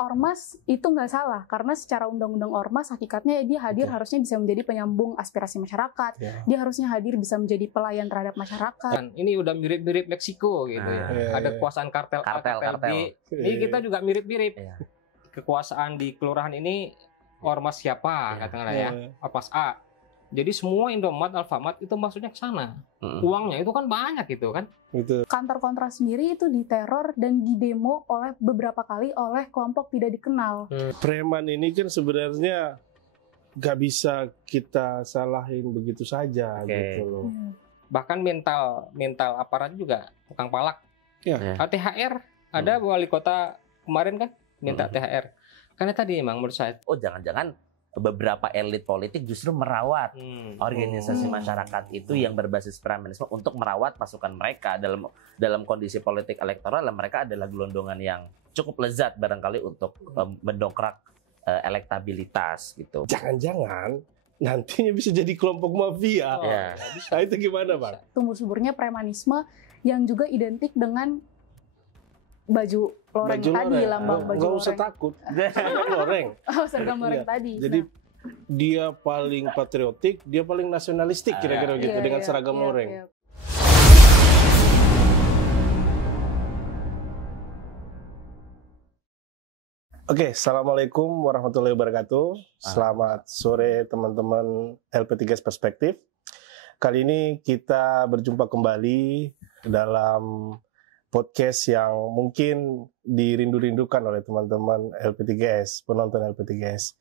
ormas itu nggak salah karena secara undang-undang ormas hakikatnya dia hadir harusnya bisa menjadi penyambung aspirasi masyarakat. Dia harusnya hadir bisa menjadi pelayan terhadap masyarakat. Dan ini udah mirip-mirip Meksiko gitu ya. Ada kekuasaan kartel A, kartel B. Ini kita juga mirip-mirip. Kekuasaan di kelurahan ini ormas siapa katakanlah ya. Ormas A. Jadi semua Indomaret, Alfamart itu maksudnya ke sana. Uangnya itu kan banyak gitu kan. Kantor Kontras sendiri itu diteror dan didemo oleh beberapa kali oleh kelompok tidak dikenal. Preman ini kan sebenarnya nggak bisa kita salahin begitu saja gitu loh. Bahkan mental aparat juga tukang palak. THR ada wali kota kemarin kan minta THR. Karena tadi emang menurut saya jangan-jangan beberapa elit politik justru merawat organisasi masyarakat itu yang berbasis premanisme untuk merawat pasukan mereka dalam kondisi politik elektoral. Mereka adalah gelondongan yang cukup lezat barangkali untuk mendongkrak elektabilitas gitu. Jangan-jangan nantinya bisa jadi kelompok mafia. Nah, itu gimana, Pak? Tumbuh suburnya premanisme yang juga identik dengan baju loreng tadi, lambang baju loreng. Nggak usah takut, seragam loreng. Seragam loreng tadi. Jadi dia paling patriotik, dia paling nasionalistik kira-kira gitu dengan seragam loreng. Oke, assalamualaikum warahmatullahi wabarakatuh. Selamat sore teman-teman LP3S Perspektif. Kali ini kita berjumpa kembali dalam podcast yang mungkin dirindu-rindukan oleh teman-teman LP3S, penonton LP3S.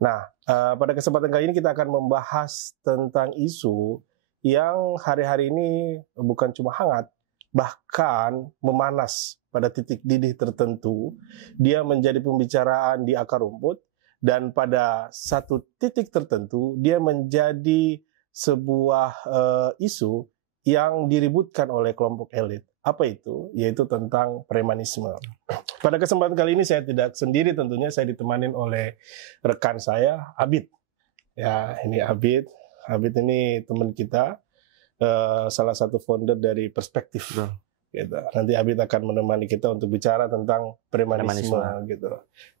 Nah, pada kesempatan kali ini kita akan membahas tentang isu yang hari-hari ini bukan cuma hangat, bahkan memanas pada titik didih tertentu. Dia menjadi pembicaraan di akar rumput, dan pada satu titik tertentu dia menjadi sebuah isu yang diributkan oleh kelompok elit. Apa itu? Yaitu tentang premanisme. Pada kesempatan kali ini saya tidak sendiri tentunya, saya ditemani oleh rekan saya, Abid. Ya, ini Abid. Abid ini teman kita, salah satu founder dari Perspektif. Gitu. Nanti Abid akan menemani kita untuk bicara tentang premanisme. Gitu.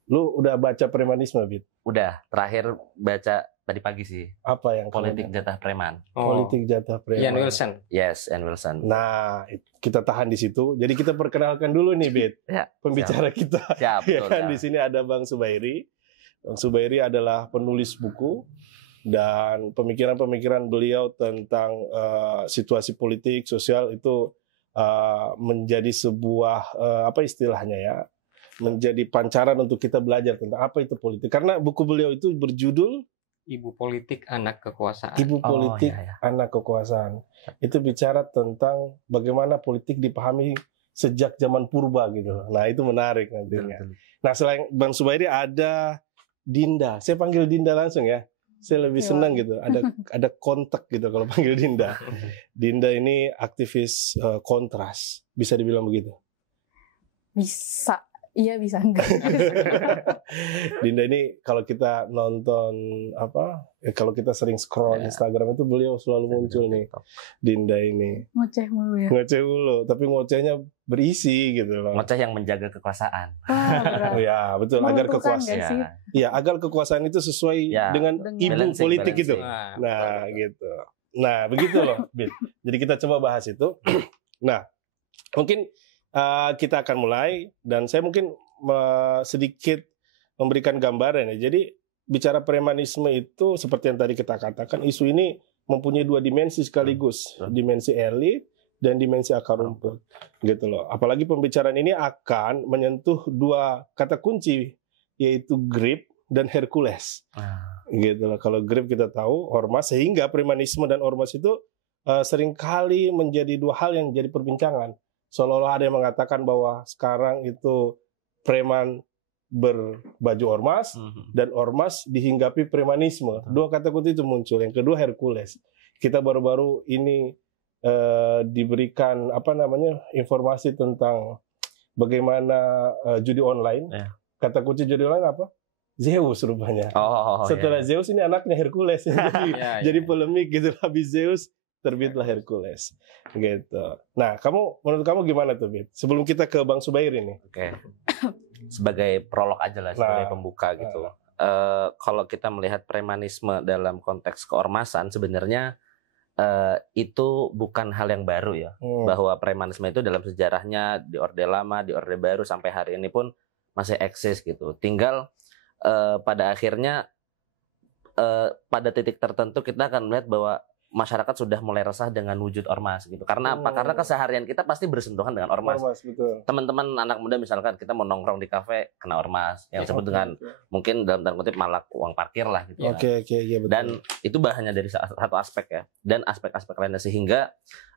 Lu udah baca premanisme, Abid? Udah, terakhir baca tadi pagi sih. Apa yang Politik Jatah Preman. Politik Jatah Preman. Ian Wilson. Yes, Ian Wilson. Nah, kita tahan di situ. Jadi kita perkenalkan dulu nih, Bid. Pembicara kita. Siap, ya kan, di sini ada Bang Subairi. Bang Subairi adalah penulis buku dan pemikiran-pemikiran beliau tentang situasi politik, sosial itu menjadi sebuah apa istilahnya ya? Menjadi pancaran untuk kita belajar tentang apa itu politik. Karena buku beliau itu berjudul Ibu Politik Anak Kekuasaan. Ibu Politik Anak Kekuasaan. Itu bicara tentang bagaimana politik dipahami sejak zaman purba gitu. Nah, itu menarik nantinya. Nah, selain Bang Subairi ada Dinda. Saya panggil Dinda langsung ya. Saya lebih senang gitu. Ada kontak gitu kalau panggil Dinda. Dinda ini aktivis kontras. Bisa dibilang begitu? Bisa. Iya, bisa enggak. Dinda ini kalau kita nonton kalau kita sering scroll Instagram itu beliau selalu muncul nih. Dinda ini ngoceh mulu ya. Ngoceh mulu, tapi ngocehnya berisi gitu loh. Ngoceh yang menjaga kekuasaan. Ya, betul, agar kekuasaan. Ya, agar kekuasaan itu sesuai dengan ibu politik itu. Nah, gitu. Nah, begitu loh, Bin. Jadi kita coba bahas itu. Nah, mungkin kita akan mulai, dan saya mungkin sedikit memberikan gambaran ya. Jadi bicara premanisme itu seperti yang tadi kita katakan, isu ini mempunyai dua dimensi sekaligus, dimensi elit dan dimensi akar rumput, gitu loh. Apalagi pembicaraan ini akan menyentuh dua kata kunci, yaitu grip dan Hercules, gitu loh. Kalau grip kita tahu ormas, sehingga premanisme dan ormas itu seringkali menjadi dua hal yang jadi perbincangan. Seolah-olah ada yang mengatakan bahwa sekarang itu preman berbaju ormas dan ormas dihinggapi premanisme. Dua kata kunci itu muncul. Yang kedua Hercules. Kita baru-baru ini diberikan informasi tentang bagaimana judi online. Kata kunci judi online apa? Zeus rupanya. Setelah Zeus ini anaknya Hercules. Jadi polemik gitu. Habis Zeus terbitlah Hercules, gitu. Nah, menurut kamu gimana tuh, Bit? Sebelum kita ke Bang Subairi nih. sebagai prolog aja lah, sebagai pembuka gitu. Kalau kita melihat premanisme dalam konteks keormasan, sebenarnya itu bukan hal yang baru ya. Bahwa premanisme itu dalam sejarahnya di Orde Lama, di Orde Baru sampai hari ini pun masih eksis gitu. Tinggal pada akhirnya pada titik tertentu kita akan melihat bahwa masyarakat sudah mulai resah dengan wujud ormas gitu. Karena apa? Karena keseharian kita pasti bersentuhan dengan ormas. Teman-teman anak muda misalkan kita mau nongkrong di kafe kena ormas yang disebut dengan mungkin dalam tanda kutip malak uang parkir lah gitu ya. Betul. Dan itu hanya dari satu aspek ya. Dan aspek-aspek lainnya sehingga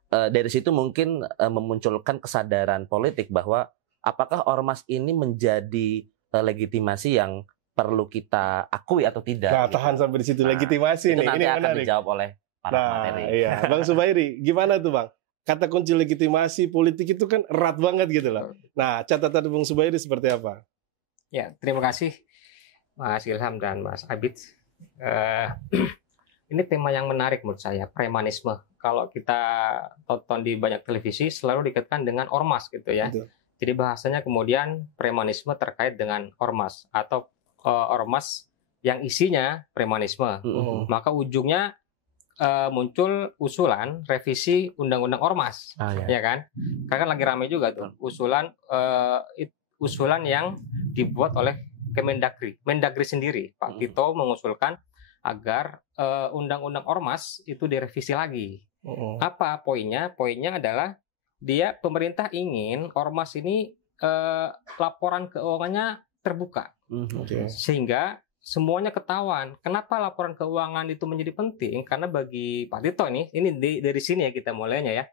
dari situ mungkin memunculkan kesadaran politik bahwa apakah ormas ini menjadi legitimasi yang perlu kita akui atau tidak. Nah, tahan sampai di situ legitimasi itu nih. Nanti ini akan menarik. dijawab oleh Iya, Bang Zubairi, gimana tuh Bang? Kata kunci legitimasi politik itu kan erat banget gitu loh. Nah, catatan Bang Zubairi seperti apa? Ya, terima kasih Mas Ilham dan Mas Abid. Ini tema yang menarik menurut saya, premanisme. Kalau kita tonton di banyak televisi selalu dikaitkan dengan ormas gitu ya. Betul. Jadi bahasanya kemudian premanisme terkait dengan ormas atau ormas yang isinya premanisme. Maka ujungnya muncul usulan revisi undang-undang ormas, ya kan? Karena kan lagi ramai juga tuh usulan yang dibuat oleh Mendagri sendiri. Pak Tito mengusulkan agar undang-undang ormas itu direvisi lagi. Apa poinnya? Poinnya adalah pemerintah ingin ormas ini laporan keuangannya terbuka, sehingga semuanya ketahuan. Kenapa laporan keuangan itu menjadi penting? Karena bagi Pak Tito ini dari sini ya kita mulainya ya,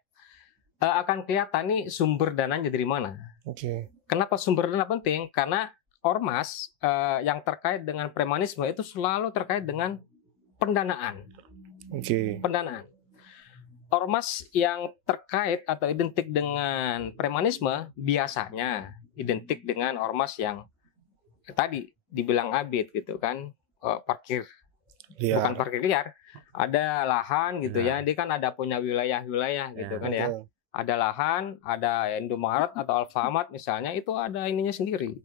akan kelihatan nih sumber dananya dari mana. Kenapa sumber dana penting? Karena ormas yang terkait dengan premanisme itu selalu terkait dengan pendanaan. Pendanaan. Ormas yang terkait atau identik dengan premanisme biasanya identik dengan ormas yang tadi dibilang Abid gitu kan, parkir liar. Bukan parkir liar, ada lahan gitu ya, dia kan ada punya wilayah-wilayah gitu kan ya, ada lahan, ada Indomaret atau Alfamart misalnya, itu ada ininya sendiri,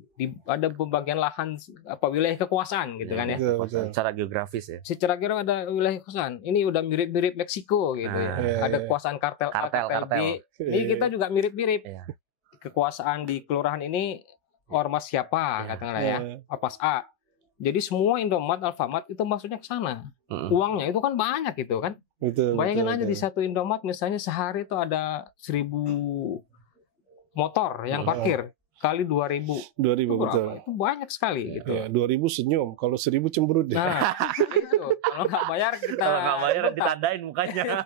ada pembagian lahan wilayah kekuasaan gitu kan ya, secara geografis ya, secara geografis ada wilayah kekuasaan. Ini udah mirip-mirip Meksiko gitu ya, ada kekuasaan kartel. Ini kita juga mirip-mirip kekuasaan di kelurahan ini. Ormas siapa katakanlah ya, Ormas A. Jadi semua Indomaret, Alfamart itu maksudnya ke sana. Uangnya itu kan banyak gitu kan. Bayangin aja di satu Indomaret misalnya sehari itu ada 1.000 motor yang parkir. Kali 2.000 betul. Itu banyak sekali gitu. 2.000 senyum, kalau 1.000 cemberut deh. Nah, itu. Kalau nggak bayar ditandain mukanya.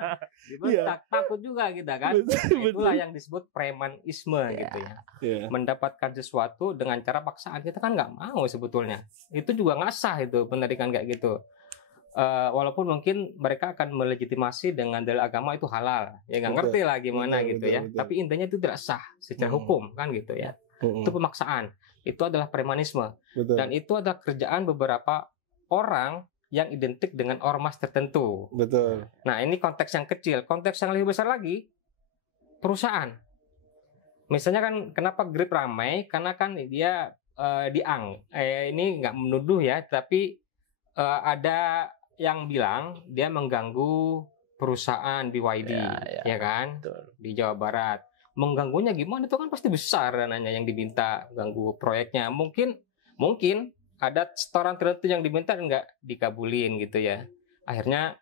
Takut juga kita kan. Itulah yang disebut premanisme gitu ya. Mendapatkan sesuatu dengan cara paksaan, kita kan nggak mau sebetulnya. Itu juga nggak sah itu penarikan kayak gitu. Walaupun mungkin mereka akan melegitimasi dengan dalil agama itu halal, ya nggak ngerti lah gimana gitu ya. Tapi intinya itu tidak sah secara hukum kan gitu ya. Itu pemaksaan, itu adalah premanisme. Dan itu adalah kerjaan beberapa orang yang identik dengan ormas tertentu. Nah ini konteks yang kecil. Konteks yang lebih besar lagi, perusahaan. Misalnya kan kenapa Grip ramai, karena kan dia ini nggak menuduh ya, tapi ada yang bilang dia mengganggu perusahaan BYD, ya kan, di Jawa Barat. Mengganggunya gimana? Itu kan pasti besar dananya yang diminta, ganggu proyeknya. Mungkin ada setoran tertentu yang diminta nggak dikabulin gitu ya. Akhirnya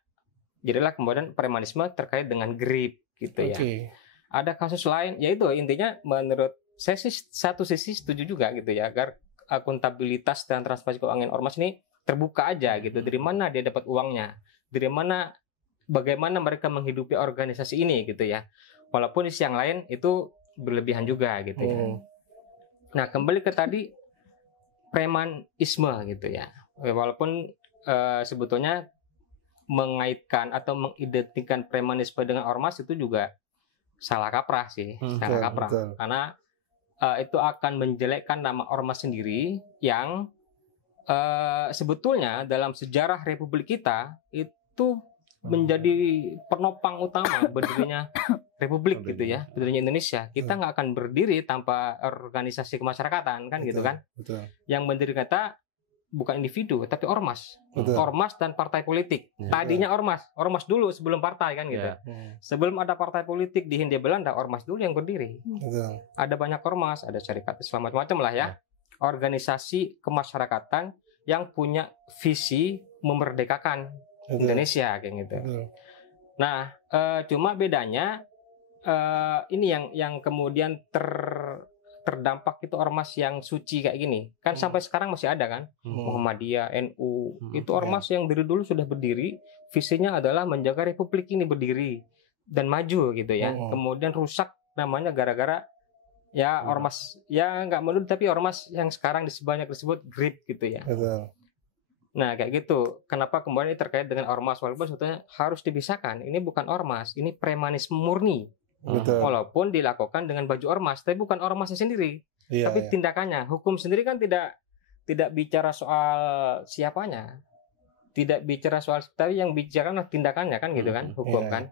jadilah kemudian premanisme terkait dengan Grip gitu ya. Ada kasus lain, yaitu intinya menurut saya sih satu sisi setuju juga gitu ya, agar akuntabilitas dan transparansi keuangan ormas ini terbuka aja gitu. Dari mana dia dapat uangnya, dari mana, bagaimana mereka menghidupi organisasi ini gitu ya. Walaupun isi yang lain itu berlebihan juga gitu ya. Nah kembali ke tadi premanisme gitu ya. Walaupun sebetulnya mengaitkan atau mengidentikan premanisme dengan ormas itu juga salah kaprah sih, salah kaprah. Karena itu akan menjelekkan nama ormas sendiri yang sebetulnya dalam sejarah Republik kita itu menjadi penopang utama berdirinya republik gitu ya, berdirinya Indonesia. Kita nggak akan berdiri tanpa organisasi kemasyarakatan kan gitu kan. Betul. Yang mendiri kata bukan individu tapi ormas. Ormas dan partai politik. Tadinya ormas dulu sebelum partai kan gitu. Sebelum ada partai politik di Hindia Belanda, ormas dulu yang berdiri. Ada banyak ormas, ada syarikat Islam macam-macam lah ya. Organisasi kemasyarakatan yang punya visi memerdekakan Indonesia kayak gitu. Nah, cuma bedanya ini yang kemudian terdampak itu ormas yang suci kayak gini. Kan sampai sekarang masih ada kan? Muhammadiyah, NU, itu ormas yang dari dulu sudah berdiri, visinya adalah menjaga republik ini berdiri dan maju gitu ya. Kemudian rusak namanya gara-gara ya ormas, ya nggak menurut tapi ormas yang sekarang banyak disebut GRIP gitu ya. Nah kayak gitu. Kenapa kemudian ini terkait dengan ormas, walaupun sebetulnya harus dipisahkan. Ini bukan ormas, ini premanisme murni. Walaupun dilakukan dengan baju ormas, tapi bukan ormasnya sendiri, tapi tindakannya. Hukum sendiri kan tidak bicara soal siapanya, tidak bicara soal, tapi yang bicara tindakannya kan gitu kan, hukum kan.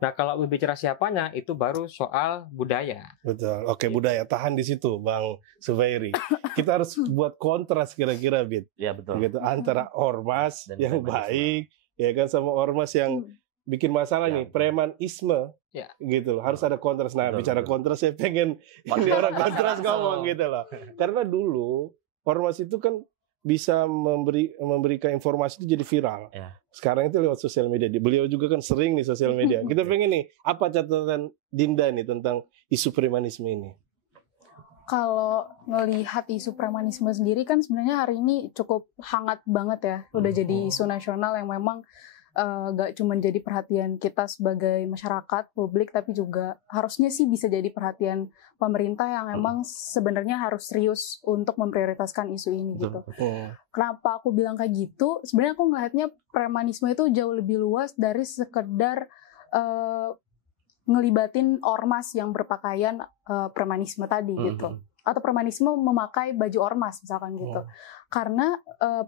Nah kalau bicara siapanya itu baru soal budaya. Betul. Oke, budaya. Tahan di situ, Bang Zubairi. Kita harus buat kontras kira-kira, Bit. Ya betul. Gitu, antara ormas dan yang baik, ya kan, sama ormas yang bikin masalah nih, premanisme. Gitu loh, harus ada kontras. Nah, bicara kontras saya pengen ini orang kontras ngomong gitu loh. Karena dulu ormas itu kan bisa memberikan informasi itu jadi viral. Sekarang itu lewat sosial media. Beliau juga kan sering nih sosial media. Kita pengen nih, apa catatan Dinda nih tentang isu premanisme ini? Kalau ngelihat isu premanisme sendiri kan sebenarnya hari ini cukup hangat banget ya. Udah jadi isu nasional yang memang gak cuma jadi perhatian kita sebagai masyarakat, publik, tapi juga harusnya sih bisa jadi perhatian pemerintah yang memang sebenarnya harus serius untuk memprioritaskan isu ini gitu. Kenapa aku bilang kayak gitu? Sebenarnya aku ngelihatnya premanisme itu jauh lebih luas dari sekedar ngelibatin ormas yang berpakaian premanisme tadi gitu. Atau premanisme memakai baju ormas misalkan gitu. Karena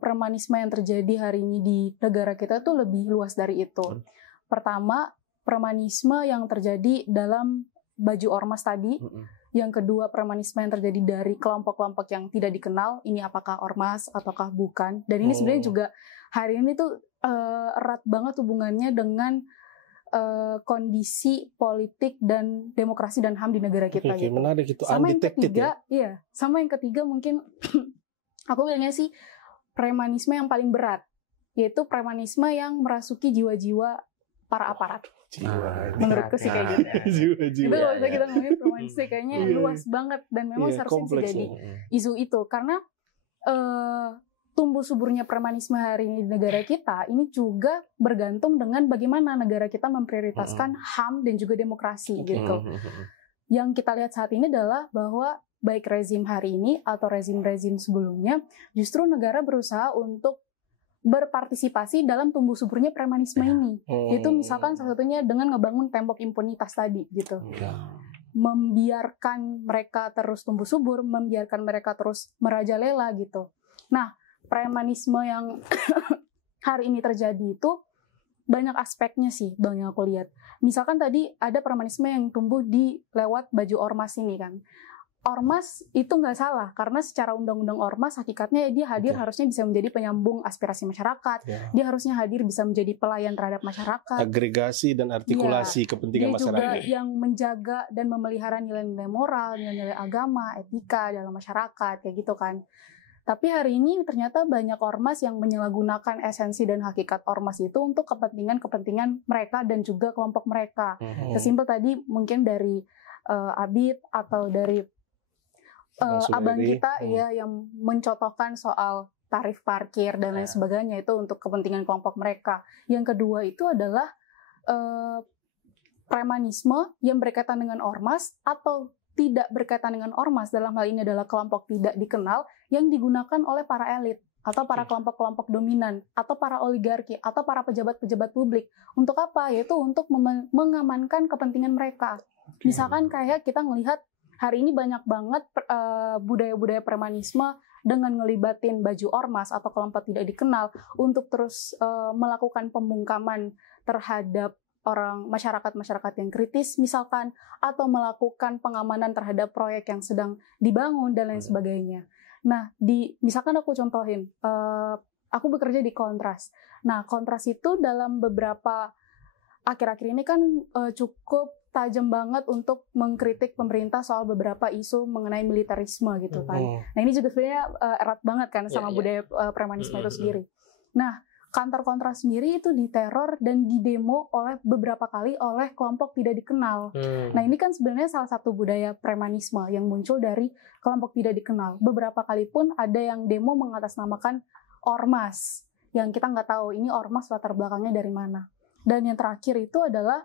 premanisme yang terjadi hari ini di negara kita tuh lebih luas dari itu. Pertama, premanisme yang terjadi dalam baju ormas tadi. Yang kedua, premanisme yang terjadi dari kelompok-kelompok yang tidak dikenal. Ini apakah ormas ataukah bukan. Dan ini sebenarnya juga hari ini tuh erat banget hubungannya dengan kondisi politik dan demokrasi dan HAM di negara kita. Gitu. Menarik itu. Sama yang ketiga, sama yang ketiga mungkin aku bilangnya sih premanisme yang paling berat, yaitu premanisme yang merasuki jiwa-jiwa para aparat. Menurutku sih kayak gitu. Itu kalau bisa kita ngomongin premanisme kayaknya luas banget dan memang seharusnya bisa jadi isu itu karena tumbuh suburnya premanisme hari ini di negara kita ini juga bergantung dengan bagaimana negara kita memprioritaskan HAM dan juga demokrasi gitu. Yang kita lihat saat ini adalah bahwa baik rezim hari ini atau rezim-rezim sebelumnya justru negara berusaha untuk berpartisipasi dalam tumbuh suburnya premanisme ini. Itu misalkan salah satunya dengan ngebangun tembok impunitas tadi gitu. Membiarkan mereka terus tumbuh subur, membiarkan mereka terus merajalela gitu. Nah, premanisme yang hari ini terjadi itu banyak aspeknya sih Bang yang aku lihat. Misalkan tadi ada premanisme yang tumbuh di lewat baju ormas ini kan. Ormas itu nggak salah karena secara undang-undang ormas hakikatnya dia hadir harusnya bisa menjadi penyambung aspirasi masyarakat. Dia harusnya hadir bisa menjadi pelayan terhadap masyarakat. Agregasi dan artikulasi kepentingan masyarakat. Dia juga yang menjaga dan memelihara nilai-nilai moral, nilai-nilai agama, etika dalam masyarakat kayak gitu kan. Tapi hari ini ternyata banyak ormas yang menyalahgunakan esensi dan hakikat ormas itu untuk kepentingan mereka dan juga kelompok mereka. Sesimpel tadi mungkin dari Abid atau dari abang kita yang mencontohkan soal tarif parkir dan lain sebagainya itu untuk kepentingan kelompok mereka. Yang kedua itu adalah premanisme yang berkaitan dengan ormas atau tidak berkaitan dengan ormas, dalam hal ini adalah kelompok tidak dikenal yang digunakan oleh para elit atau para kelompok-kelompok dominan atau para oligarki atau para pejabat-pejabat publik. Untuk apa? Yaitu untuk mengamankan kepentingan mereka. Misalkan kayak kita melihat hari ini banyak banget budaya-budaya premanisme dengan ngelibatin baju ormas atau kelompok tidak dikenal untuk terus melakukan pembungkaman terhadap masyarakat yang kritis misalkan, atau melakukan pengamanan terhadap proyek yang sedang dibangun dan lain sebagainya. Nah, misalkan aku contohin, aku bekerja di Kontras. Nah, Kontras itu dalam beberapa akhir-akhir ini kan cukup tajam banget untuk mengkritik pemerintah soal beberapa isu mengenai militerisme gitu kan. Nah, ini juga sebenarnya erat banget kan sama budaya premanisme itu sendiri. Nah, kantor Kontras sendiri itu diteror dan didemo beberapa kali oleh kelompok tidak dikenal. Nah, ini kan sebenarnya salah satu budaya premanisme yang muncul dari kelompok tidak dikenal. Beberapa kali pun ada yang demo mengatasnamakan ormas, yang kita nggak tahu ini ormas latar belakangnya dari mana. Dan yang terakhir itu adalah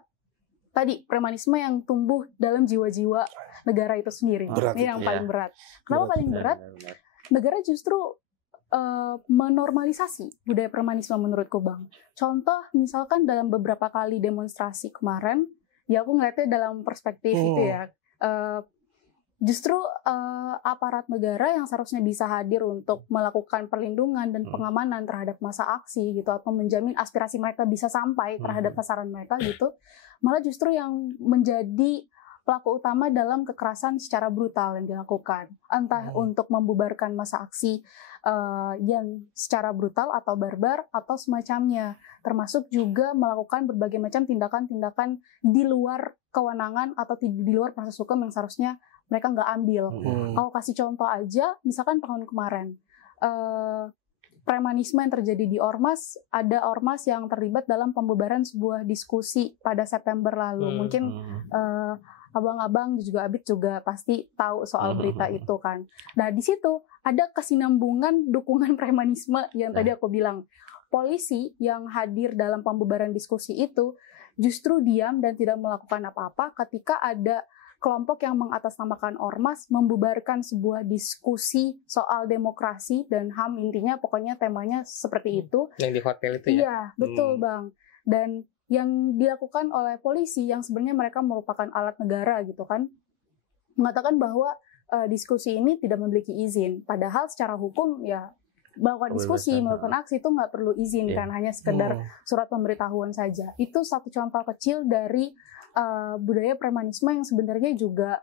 tadi premanisme yang tumbuh dalam jiwa-jiwa negara itu sendiri. Ini yang paling berat. Kenapa paling berat? Negara justru menormalisasi budaya premanisme menurutku, Bang. Contoh misalkan dalam beberapa kali demonstrasi kemarin, ya aku ngeliatnya dalam perspektif itu ya, justru aparat negara yang seharusnya bisa hadir untuk melakukan perlindungan dan pengamanan terhadap masa aksi gitu, atau menjamin aspirasi mereka bisa sampai terhadap sasaran mereka gitu, malah justru yang menjadi pelaku utama dalam kekerasan secara brutal yang dilakukan, entah untuk membubarkan masa aksi yang secara brutal atau barbar atau semacamnya, termasuk juga melakukan berbagai macam tindakan-tindakan di luar kewenangan atau di luar proses hukum yang seharusnya mereka nggak ambil. Kalau kasih contoh aja, misalkan tahun kemarin, premanisme yang terjadi di Ormas, ada Ormas yang terlibat dalam pembubaran sebuah diskusi pada September lalu. Mungkin abang-abang juga Abid juga pasti tahu soal berita itu kan. Nah, di situ ada kesinambungan dukungan premanisme yang tadi aku bilang. Polisi yang hadir dalam pembubaran diskusi itu justru diam dan tidak melakukan apa-apa ketika ada kelompok yang mengatasnamakan ormas membubarkan sebuah diskusi soal demokrasi dan HAM, intinya pokoknya temanya seperti itu. Yang di hotel itu ya? Iya, betul Bang. Dan yang dilakukan oleh polisi yang sebenarnya mereka merupakan alat negara gitu kan, mengatakan bahwa diskusi ini tidak memiliki izin. Padahal secara hukum ya melakukan diskusi, melakukan aksi itu nggak perlu izin kan, hanya sekedar surat pemberitahuan saja. Itu satu contoh kecil dari budaya premanisme yang sebenarnya juga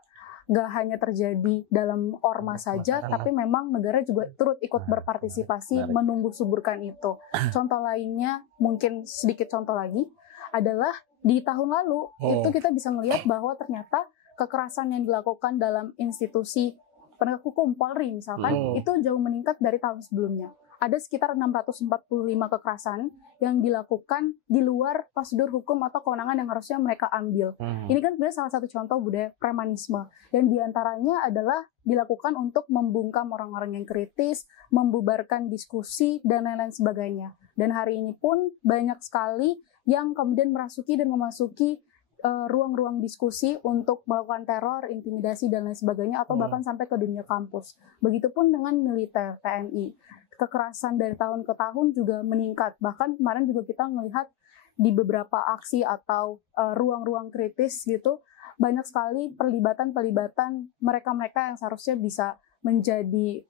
nggak hanya terjadi dalam ormas saja, tapi memang negara juga turut ikut berpartisipasi menumbuh suburkan itu. Contoh lainnya, mungkin sedikit contoh lagi, adalah di tahun lalu itu kita bisa melihat bahwa ternyata kekerasan yang dilakukan dalam institusi penegak hukum, Polri misalkan, itu jauh meningkat dari tahun sebelumnya. Ada sekitar 645 kekerasan yang dilakukan di luar prosedur hukum atau kewenangan yang harusnya mereka ambil. Ini kan sebenarnya salah satu contoh budaya premanisme, yang diantaranya adalah dilakukan untuk membungkam orang-orang yang kritis, membubarkan diskusi, dan lain-lain sebagainya. Dan hari ini pun banyak sekali yang kemudian memasuki ruang-ruang diskusi untuk melakukan teror, intimidasi, dan lain sebagainya, atau bahkan sampai ke dunia kampus. Begitupun dengan militer, TNI. Kekerasan dari tahun ke tahun juga meningkat. Bahkan kemarin juga kita melihat di beberapa aksi atau ruang-ruang kritis gitu, banyak sekali pelibatan mereka-mereka yang seharusnya bisa menjadi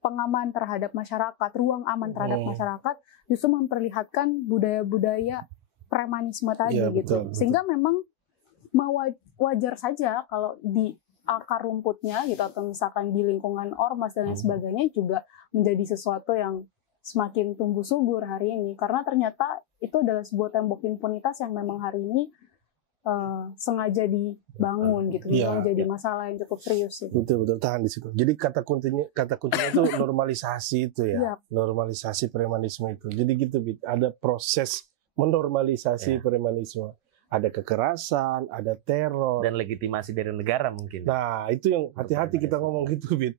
pengaman terhadap masyarakat, ruang aman terhadap masyarakat, justru memperlihatkan budaya-budaya premanisme tadi gitu. Sehingga memang wajar saja kalau di akar rumputnya gitu, atau misalkan di lingkungan ormas dan lain sebagainya juga menjadi sesuatu yang semakin tumbuh subur hari ini, karena ternyata itu adalah sebuah tembok impunitas yang memang hari ini sengaja dibangun gitu, jadi masalah yang cukup serius gitu. Betul tahan di situ. Jadi kata kuncinya itu normalisasi itu ya, normalisasi premanisme itu. Jadi gitu, ada proses menormalisasi premanisme. Ada kekerasan, ada teror, dan legitimasi dari negara mungkin. Nah, itu yang hati-hati kita ngomong gitu, Bit.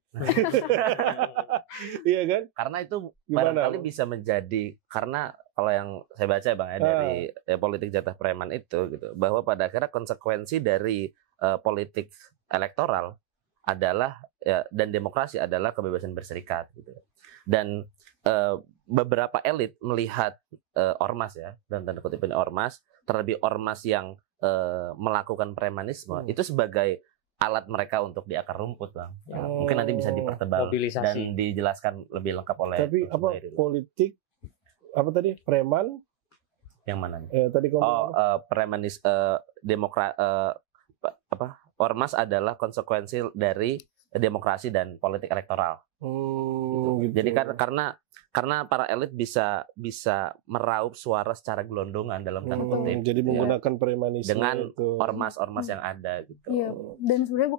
Iya kan? Karena itu barangkali bisa menjadi, karena kalau yang saya baca Bang dari politik jatah preman itu gitu, bahwa pada akhirnya konsekuensi dari politik elektoral adalah dan demokrasi adalah kebebasan berserikat gitu. Dan beberapa elit melihat ormas ya, dan tanda kutip ini ormas, terlebih ormas yang melakukan premanisme itu sebagai alat mereka untuk di akar rumput, Bang. Mungkin nanti bisa dipertebal dan dijelaskan lebih lengkap oleh. Tapi politik apa tadi, preman Yang mana nih? Tadi ormas adalah konsekuensi dari demokrasi dan politik elektoral. Gitu. Jadi karena para elit bisa meraup suara secara gelondongan dalam tanda kutip. Jadi menggunakan premanisme dengan ormas-ormas yang ada gitu. Iya. Dan sebenarnya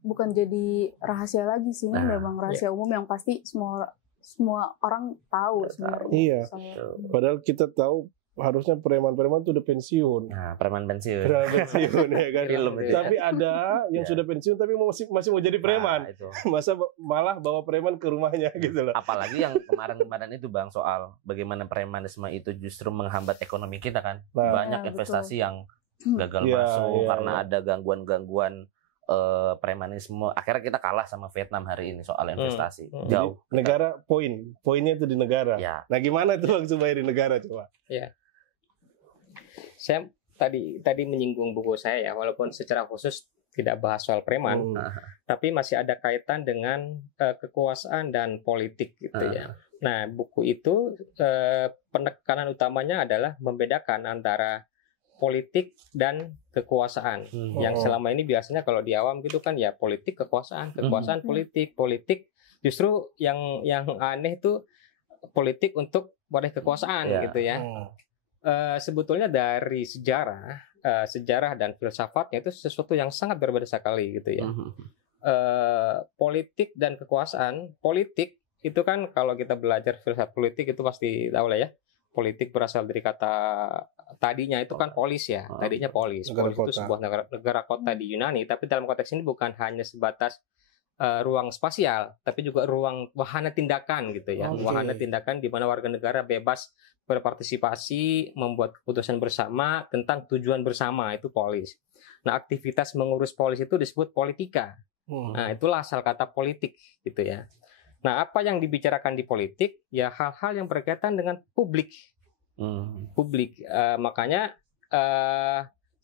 bukan jadi rahasia lagi sih, ini memang rahasia umum yang pasti semua orang tahu sebenarnya. Iya. Padahal kita tahu harusnya preman-preman itu udah pensiun. Nah, preman pensiun ya kan. Tapi ada yang sudah pensiun tapi masih mau jadi preman. Masa malah bawa preman ke rumahnya gitu loh. Apalagi yang kemarin itu Bang, soal bagaimana premanisme itu justru menghambat ekonomi kita kan. Banyak investasi yang gagal masuk karena ada gangguan-gangguan premanisme. Akhirnya kita kalah sama Vietnam hari ini soal investasi. Jauh. Jadi, negara poinnya itu di negara. Ya. Nah, gimana tuh Bang supaya di negara coba? Ya. Saya tadi menyinggung buku saya ya, walaupun secara khusus tidak bahas soal preman, tapi masih ada kaitan dengan kekuasaan dan politik gitu ya. Nah, buku itu penekanan utamanya adalah membedakan antara politik dan kekuasaan. Yang selama ini biasanya kalau di awam gitu kan ya politik kekuasaan politik justru yang aneh itu politik untuk meraih kekuasaan gitu ya. Sebetulnya dari sejarah dan filsafatnya itu sesuatu yang sangat berbeda sekali gitu ya. Politik dan kekuasaan, politik itu kan kalau kita belajar filsafat politik itu pasti tahu lah ya. Politik berasal dari kata tadinya itu kan polis ya. Tadinya polis. Polis itu sebuah negara kota di Yunani, tapi dalam konteks ini bukan hanya sebatas ruang spasial, tapi juga ruang wahana tindakan gitu ya. Wahana tindakan di mana warga negara bebas berpartisipasi, membuat keputusan bersama tentang tujuan bersama, itu polis. Nah, aktivitas mengurus polis itu disebut politika. Nah, itulah asal kata politik gitu ya. Nah, apa yang dibicarakan di politik ya hal-hal yang berkaitan dengan publik. Publik. Makanya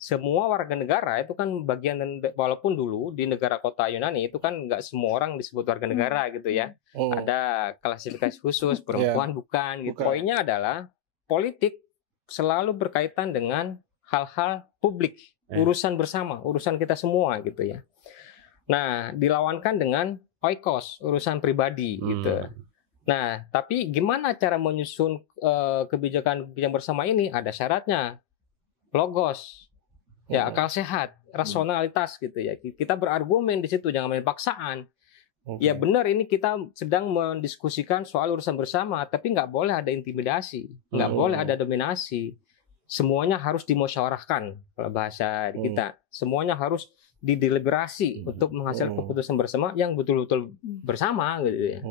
semua warga negara itu kan bagian, walaupun dulu di negara kota Yunani itu kan nggak semua orang disebut warga negara gitu ya. Ada klasifikasi khusus, perempuan bukan gitu. Poinnya adalah politik selalu berkaitan dengan hal-hal publik, urusan bersama, urusan kita semua gitu ya. Nah, dilawankan dengan oikos, urusan pribadi gitu. Nah, tapi gimana cara menyusun kebijakan bersama ini? Ada syaratnya. Logos. Ya, akal sehat, rasionalitas gitu ya. Kita berargumen di situ, jangan main paksaan. Ya benar, ini kita sedang mendiskusikan soal urusan bersama, tapi nggak boleh ada intimidasi, nggak boleh ada dominasi. Semuanya harus dimusyawarahkan kalau bahasa kita. Semuanya harus dideliberasi untuk menghasilkan keputusan bersama yang betul-betul bersama gitu ya.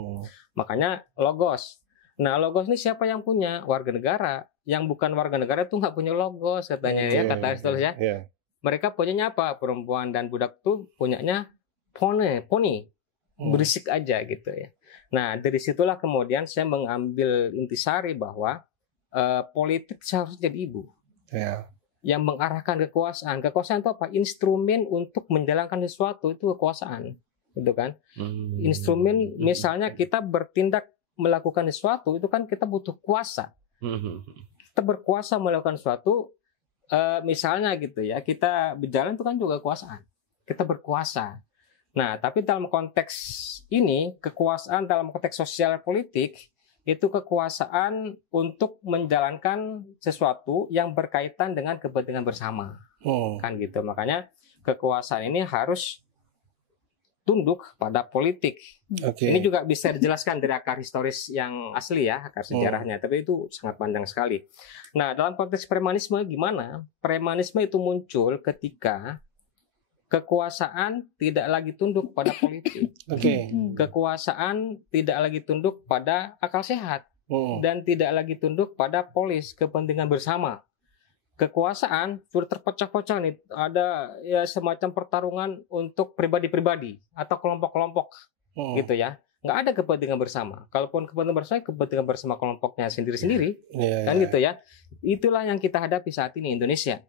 Makanya logos. Nah, logos ini siapa yang punya? Warga negara. Yang bukan warga negara itu nggak punya logos katanya ya, kata Aristoteles ya. Mereka punyanya apa? Perempuan dan budak tuh punyanya poni. Berisik aja gitu ya. Nah, dari situlah kemudian saya mengambil intisari bahwa politik seharusnya jadi ibu. Yang mengarahkan kekuasaan. Kekuasaan itu apa? Instrumen untuk menjalankan sesuatu, itu kekuasaan. Gitu kan? Instrumen, misalnya kita bertindak melakukan sesuatu, itu kan kita butuh kuasa. Kita berkuasa melakukan sesuatu, misalnya gitu ya, kita berjalan itu kan juga kekuasaan. Kita berkuasa. Nah, tapi dalam konteks ini, kekuasaan dalam konteks sosial politik, itu kekuasaan untuk menjalankan sesuatu yang berkaitan dengan kepentingan bersama. Kan gitu. Makanya kekuasaan ini harus tunduk pada politik. Ini juga bisa dijelaskan dari akar historis yang asli ya, akar sejarahnya. Tapi itu sangat panjang sekali. Nah, dalam konteks premanisme gimana? Premanisme itu muncul ketika kekuasaan tidak lagi tunduk pada politik. Kekuasaan tidak lagi tunduk pada akal sehat. Dan tidak lagi tunduk pada polis, kepentingan bersama. Kekuasaan sudah terpecah-pecah nih. Ada ya semacam pertarungan untuk pribadi-pribadi atau kelompok-kelompok gitu ya. Nggak ada kepentingan bersama. Kalaupun kepentingan bersama kelompoknya sendiri-sendiri, kan gitu ya. Itulah yang kita hadapi saat ini Indonesia.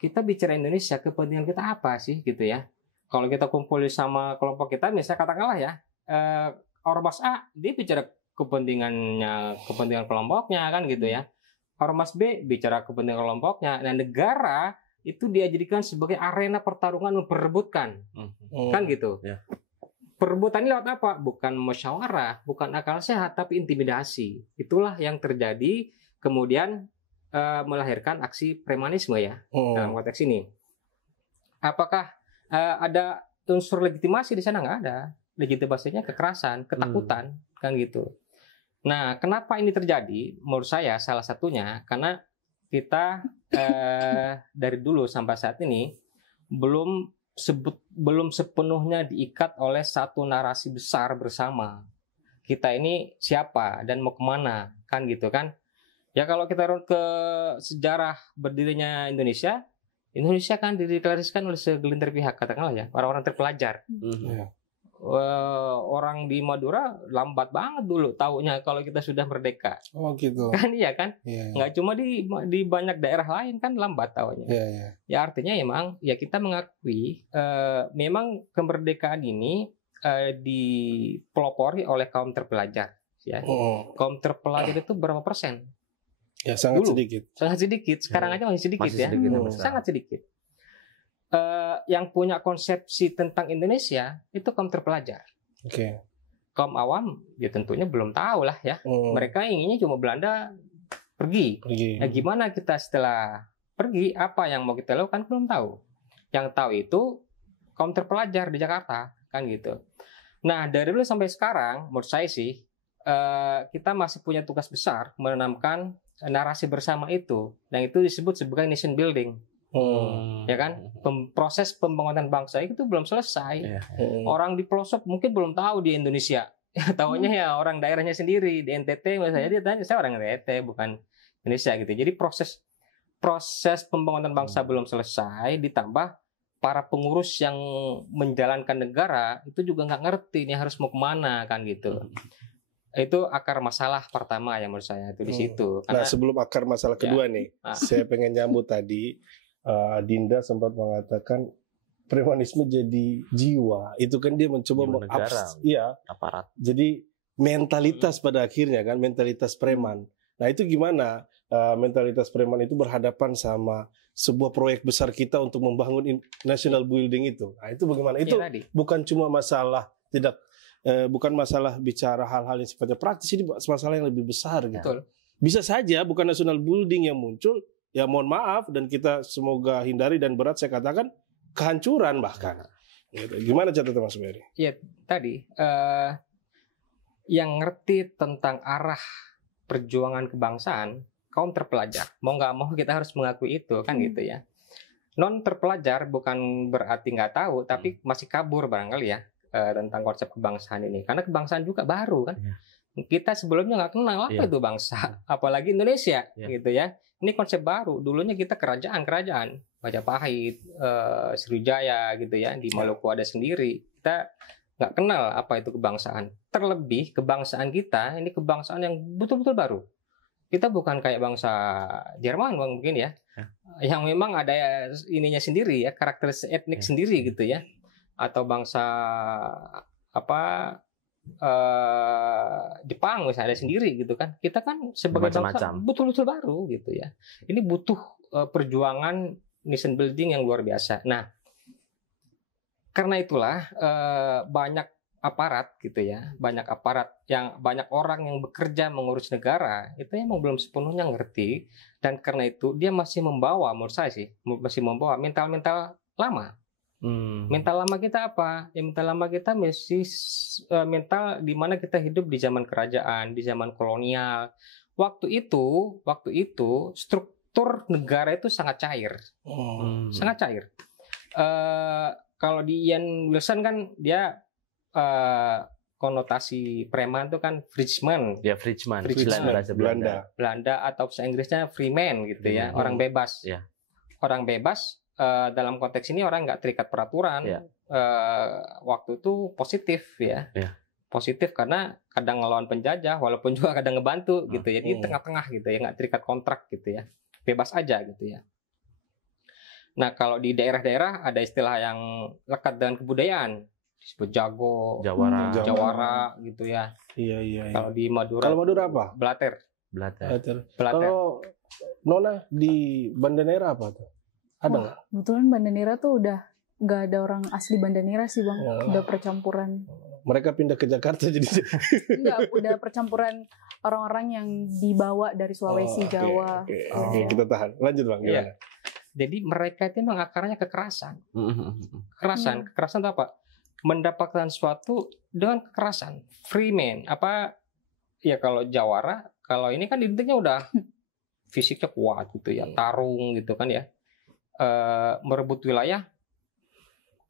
Kita bicara Indonesia, kepentingan kita apa sih gitu ya. Kalau kita kumpul sama kelompok kita, misalnya katakanlah ya, Ormas A, dia bicara kepentingan kelompoknya kan gitu ya. ormas B bicara kepentingan kelompoknya. Nah, negara itu dia jadikan sebagai arena pertarungan memperebutkan. Kan gitu. Yeah. Perebutan ini lewat apa? Bukan musyawarah, bukan akal sehat, tapi intimidasi. Itulah yang terjadi kemudian melahirkan aksi premanisme ya dalam konteks ini. Apakah ada unsur legitimasi di sana? Nggak ada. Legitimasinya kekerasan, ketakutan, kan gitu. Nah, kenapa ini terjadi? Menurut saya salah satunya karena kita dari dulu sampai saat ini belum sepenuhnya diikat oleh satu narasi besar bersama. Kita ini siapa dan mau kemana, kan gitu kan? Ya kalau kita runut ke sejarah berdirinya Indonesia kan dideklarasikan oleh segelintir pihak, katakanlah ya, orang-orang terpelajar. Orang di Madura lambat banget dulu taunya kalau kita sudah merdeka. Oh gitu. Kan iya kan? Nggak cuma di banyak daerah lain kan lambat taunya. Ya artinya emang ya kita mengakui memang kemerdekaan ini dipelopori oleh kaum terpelajar. Ya. Kaum terpelajar itu berapa persen? Ya sangat dulu, sedikit. Sangat sedikit. Sekarang aja masih sedikit ya. Sangat sedikit. Yang punya konsepsi tentang Indonesia itu kaum terpelajar. Kaum awam ya tentunya belum tahu lah ya. Mereka inginnya cuma Belanda pergi. Nah, gimana kita setelah pergi, apa yang mau kita lakukan belum tahu. Yang tahu itu kaum terpelajar di Jakarta, kan gitu. Nah, dari dulu sampai sekarang menurut saya sih kita masih punya tugas besar menanamkan narasi bersama itu, dan itu disebut sebagai nation building. Ya kan, proses pembangunan bangsa itu belum selesai. Orang di pelosok mungkin belum tahu di Indonesia. Tahunya ya orang daerahnya sendiri di NTT misalnya, dia tanya saya orang NTT bukan Indonesia gitu. Jadi proses pembangunan bangsa belum selesai, ditambah para pengurus yang menjalankan negara itu juga nggak ngerti ini harus mau kemana, kan gitu. Itu akar masalah pertama yang menurut saya itu di situ. Karena, nah sebelum akar masalah kedua nih, saya pengen nyambut tadi. Dinda sempat mengatakan premanisme jadi jiwa. Itu kan dia mencoba aparat. Jadi mentalitas pada akhirnya kan, mentalitas preman. Nah itu gimana mentalitas preman itu berhadapan sama sebuah proyek besar kita untuk membangun national building itu. Nah itu bagaimana? Itu bukan cuma masalah bukan masalah bicara hal-hal yang sifatnya praktis, ini masalah yang lebih besar gitu. Betul. Bisa saja bukan national building yang muncul. Ya mohon maaf, dan kita semoga hindari, dan berat saya katakan kehancuran bahkan. Gitu. Gimana catatan Mas Ferry? Ya tadi yang ngerti tentang arah perjuangan kebangsaan kaum terpelajar. Mau nggak mau kita harus mengakui itu kan gitu ya. Non terpelajar bukan berarti nggak tahu, tapi masih kabur barangkali ya tentang konsep kebangsaan ini. Karena kebangsaan juga baru kan. Kita sebelumnya nggak kenal apa itu bangsa, apalagi Indonesia gitu ya. Ini konsep baru. Dulunya kita kerajaan Majapahit, Sriwijaya gitu ya, di Maluku ada sendiri. Kita nggak kenal apa itu kebangsaan. Terlebih kebangsaan kita ini kebangsaan yang betul-betul baru. Kita bukan kayak bangsa Jerman mungkin ya, yang memang ada ininya sendiri ya, karakter etnik sendiri gitu ya, atau bangsa Jepang misalnya ada sendiri gitu kan. Kita kan sebagai bangsa betul-betul baru gitu ya. Ini butuh perjuangan nation building yang luar biasa. Nah, karena itulah banyak aparat gitu ya, banyak orang yang bekerja mengurus negara itu emang belum sepenuhnya ngerti, dan karena itu dia masih membawa, menurut saya sih masih membawa mental lama. Mental lama kita apa? Ya, mental lama kita masih mental di mana kita hidup di zaman kerajaan, di zaman kolonial. Waktu itu struktur negara itu sangat cair, sangat cair. Kalau di Ian Wilson kan dia konotasi preman itu kan Freedman. Ya Freedman. Belanda atau bahasa Inggrisnya freeman gitu ya, orang bebas. Orang bebas. Dalam konteks ini orang nggak terikat peraturan. Waktu itu positif ya. Positif karena kadang ngelawan penjajah walaupun juga kadang ngebantu gitu ya. Jadi tengah-tengah gitu ya, nggak terikat kontrak gitu ya, bebas aja gitu ya. Nah kalau di daerah-daerah ada istilah yang lekat dengan kebudayaan, disebut jawara gitu ya. Iya. Kalau di Madura apa? Blater. Blatter. Kalau Nona di Banda Neira apa tuh? Ada nggak? Kebetulan Banda Neira tuh udah nggak ada orang asli Banda Neira sih Bang, udah percampuran. Mereka pindah ke Jakarta jadi enggak, udah percampuran orang-orang yang dibawa dari Sulawesi, Jawa. Oke, kita tahan. Lanjut Bang, gimana? Jadi mereka itu memang akarnya kekerasan. Kekerasan itu apa? Mendapatkan sesuatu dengan kekerasan. Freeman, kalau jawara, kalau ini kan intinya udah fisiknya kuat gitu ya, tarung gitu kan ya. Merebut wilayah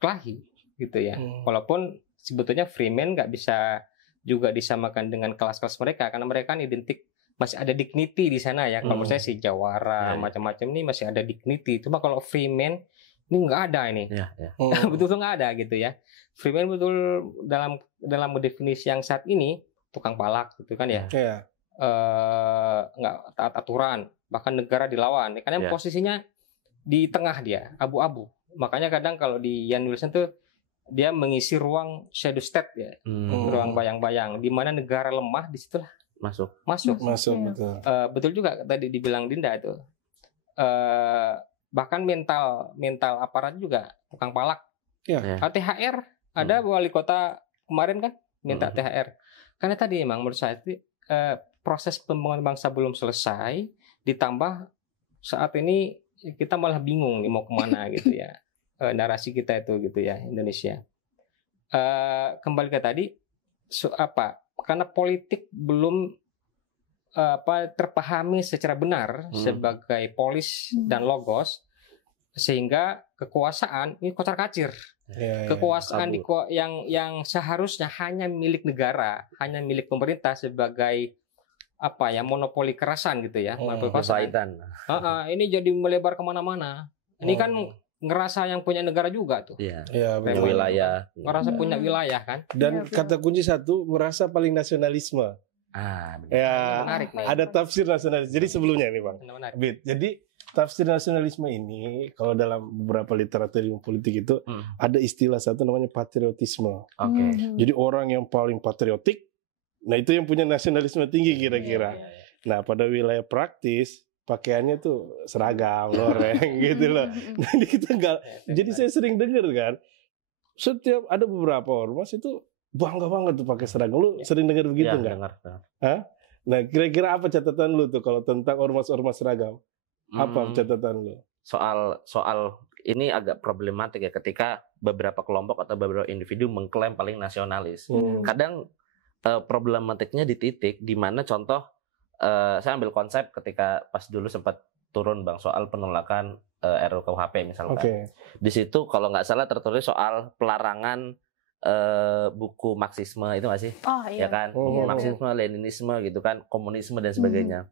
kelahi gitu ya. Walaupun sebetulnya freeman nggak bisa juga disamakan dengan kelas-kelas mereka karena mereka kan identik masih ada dignity di sana ya. Kalau saya si jawara macam-macam ini masih ada dignity. Cuma kalau freeman ini nggak ada ini. Betul nggak ada gitu ya. Freeman betul dalam definisi yang saat ini tukang palak gitu kan ya. Nggak taat aturan, bahkan negara dilawan. Karena posisinya di tengah dia, abu-abu. Makanya kadang kalau di Ian Wilson tuh dia mengisi ruang shadow state ya, ruang bayang-bayang, di mana negara lemah di situlah masuk betul. Betul juga tadi dibilang Dinda itu. Bahkan mental aparat juga tukang palak. THR ada wali kota kemarin kan minta THR. Karena tadi emang menurut saya proses pembangunan bangsa belum selesai, ditambah saat ini kita malah bingung nih mau kemana gitu ya, narasi kita itu gitu ya Indonesia. Kembali ke tadi karena politik belum terpahami secara benar sebagai polis dan logos, sehingga kekuasaan ini kocar-kacir. Kekuasaan yang seharusnya hanya milik negara, hanya milik pemerintah sebagai monopoli kerasan gitu ya, monopoli kekuasaan. Ini jadi melebar kemana-mana. Ini kan ngerasa yang punya negara juga tuh. Punya wilayah. Ngerasa punya wilayah kan. Dan kata kunci satu, merasa paling nasionalisme. Menarik nih. Ada tafsir nasionalis. Jadi sebelumnya ini Bang. Jadi tafsir nasionalisme ini kalau dalam beberapa literatur ilmu politik itu ada istilah satu namanya patriotisme. Jadi orang yang paling patriotik, nah itu yang punya nasionalisme tinggi kira-kira. Nah pada wilayah praktis pakaiannya tuh seragam, loreng gitu loh. Jadi kita jadi saya sering dengar kan, setiap ada beberapa ormas itu bangga banget tuh pakai seragam. Lu sering dengar begitu nggak? Nah kira-kira apa catatan lu tuh kalau tentang ormas-ormas seragam? Apa catatan lu? Soal ini agak problematik ya ketika beberapa kelompok atau beberapa individu mengklaim paling nasionalis. Kadang problematiknya di titik di mana contoh saya ambil konsep ketika pas dulu sempat turun Bang soal penolakan RUU KUHP misalkan. Di situ kalau nggak salah tertulis soal pelarangan buku Marxisme itu nggak sih? Ya kan, Marxisme, Leninisme gitu kan, komunisme dan sebagainya.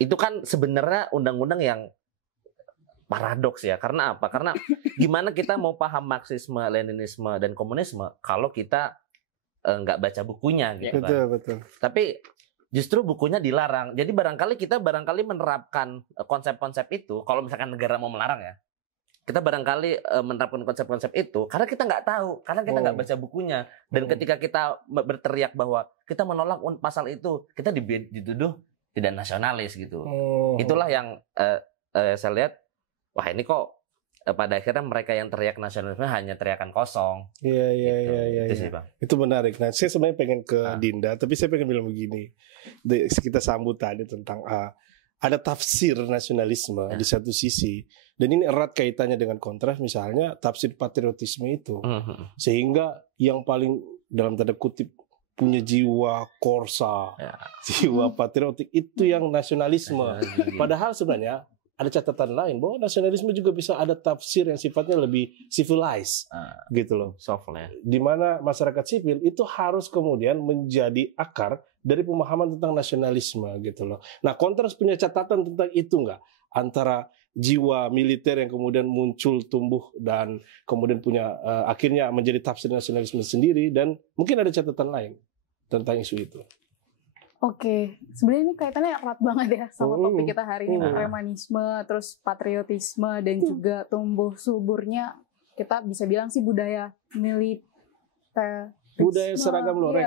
Itu kan sebenarnya undang-undang yang paradoks ya. Karena apa? Karena gimana kita mau paham Marxisme, Leninisme dan komunisme kalau kita nggak baca bukunya gitu kan. Betul. Tapi justru bukunya dilarang. Jadi kita menerapkan konsep-konsep itu kalau misalkan negara mau melarang ya. Kita barangkali menerapkan konsep-konsep itu karena kita nggak tahu, karena kita nggak baca bukunya. Dan ketika kita berteriak bahwa kita menolak pasal itu, kita dituduh tidak nasionalis gitu. Itulah yang saya lihat, wah ini kok pada akhirnya mereka yang teriak nasionalisme hanya teriakan kosong. Iya. Itu sih, Bang. Itu menarik. Nah, saya sebenarnya pengen ke Dinda, tapi saya pengen bilang begini. Kita sambut tadi tentang ada tafsir nasionalisme di satu sisi, dan ini erat kaitannya dengan kontras misalnya tafsir patriotisme itu. Sehingga yang paling dalam tanda kutip punya jiwa korsa, jiwa patriotik itu yang nasionalisme. Padahal sebenarnya ada catatan lain bahwa nasionalisme juga bisa ada tafsir yang sifatnya lebih civilized, gitu loh. Soft lah. Di mana masyarakat sipil itu harus kemudian menjadi akar dari pemahaman tentang nasionalisme, gitu loh. Nah, kontras punya catatan tentang itu nggak? Antara jiwa militer yang kemudian muncul, tumbuh, dan kemudian punya akhirnya menjadi tafsir nasionalisme sendiri, dan mungkin ada catatan lain tentang isu itu. Oke, sebenarnya ini kaitannya erat banget ya sama topik kita hari ini, premanisme, terus patriotisme, dan juga tumbuh suburnya, kita bisa bilang sih budaya militer. Budaya seragam loreng.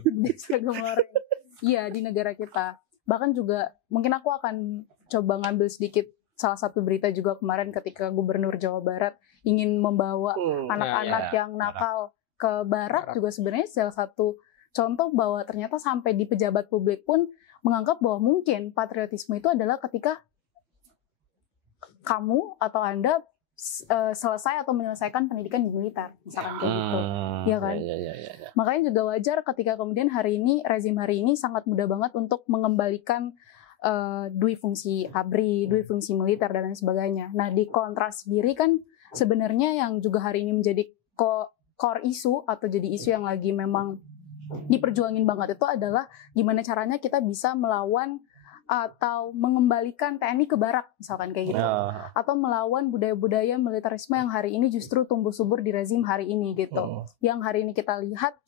Budaya seragam loreng. Iya, di negara kita. bahkan juga mungkin aku akan coba ngambil sedikit salah satu berita juga kemarin ketika Gubernur Jawa Barat ingin membawa anak-anak yang nakal ke barak juga sebenarnya salah satu contoh bahwa ternyata sampai di pejabat publik pun menganggap bahwa mungkin patriotisme itu adalah ketika kamu atau Anda selesai atau menyelesaikan pendidikan di militer, misalkan kayak gitu, ya kan? Makanya juga wajar ketika kemudian rezim hari ini sangat mudah banget untuk mengembalikan dui fungsi ABRI, dui fungsi militer dan lain sebagainya. Nah di kontras sendiri kan sebenarnya yang juga hari ini menjadi core isu atau jadi isu yang lagi memang diperjuangin banget itu adalah gimana caranya kita bisa melawan atau mengembalikan TNI ke barak misalkan kayak gitu, atau melawan budaya-budaya militerisme yang hari ini justru tumbuh subur di rezim hari ini gitu. Yang hari ini kita lihat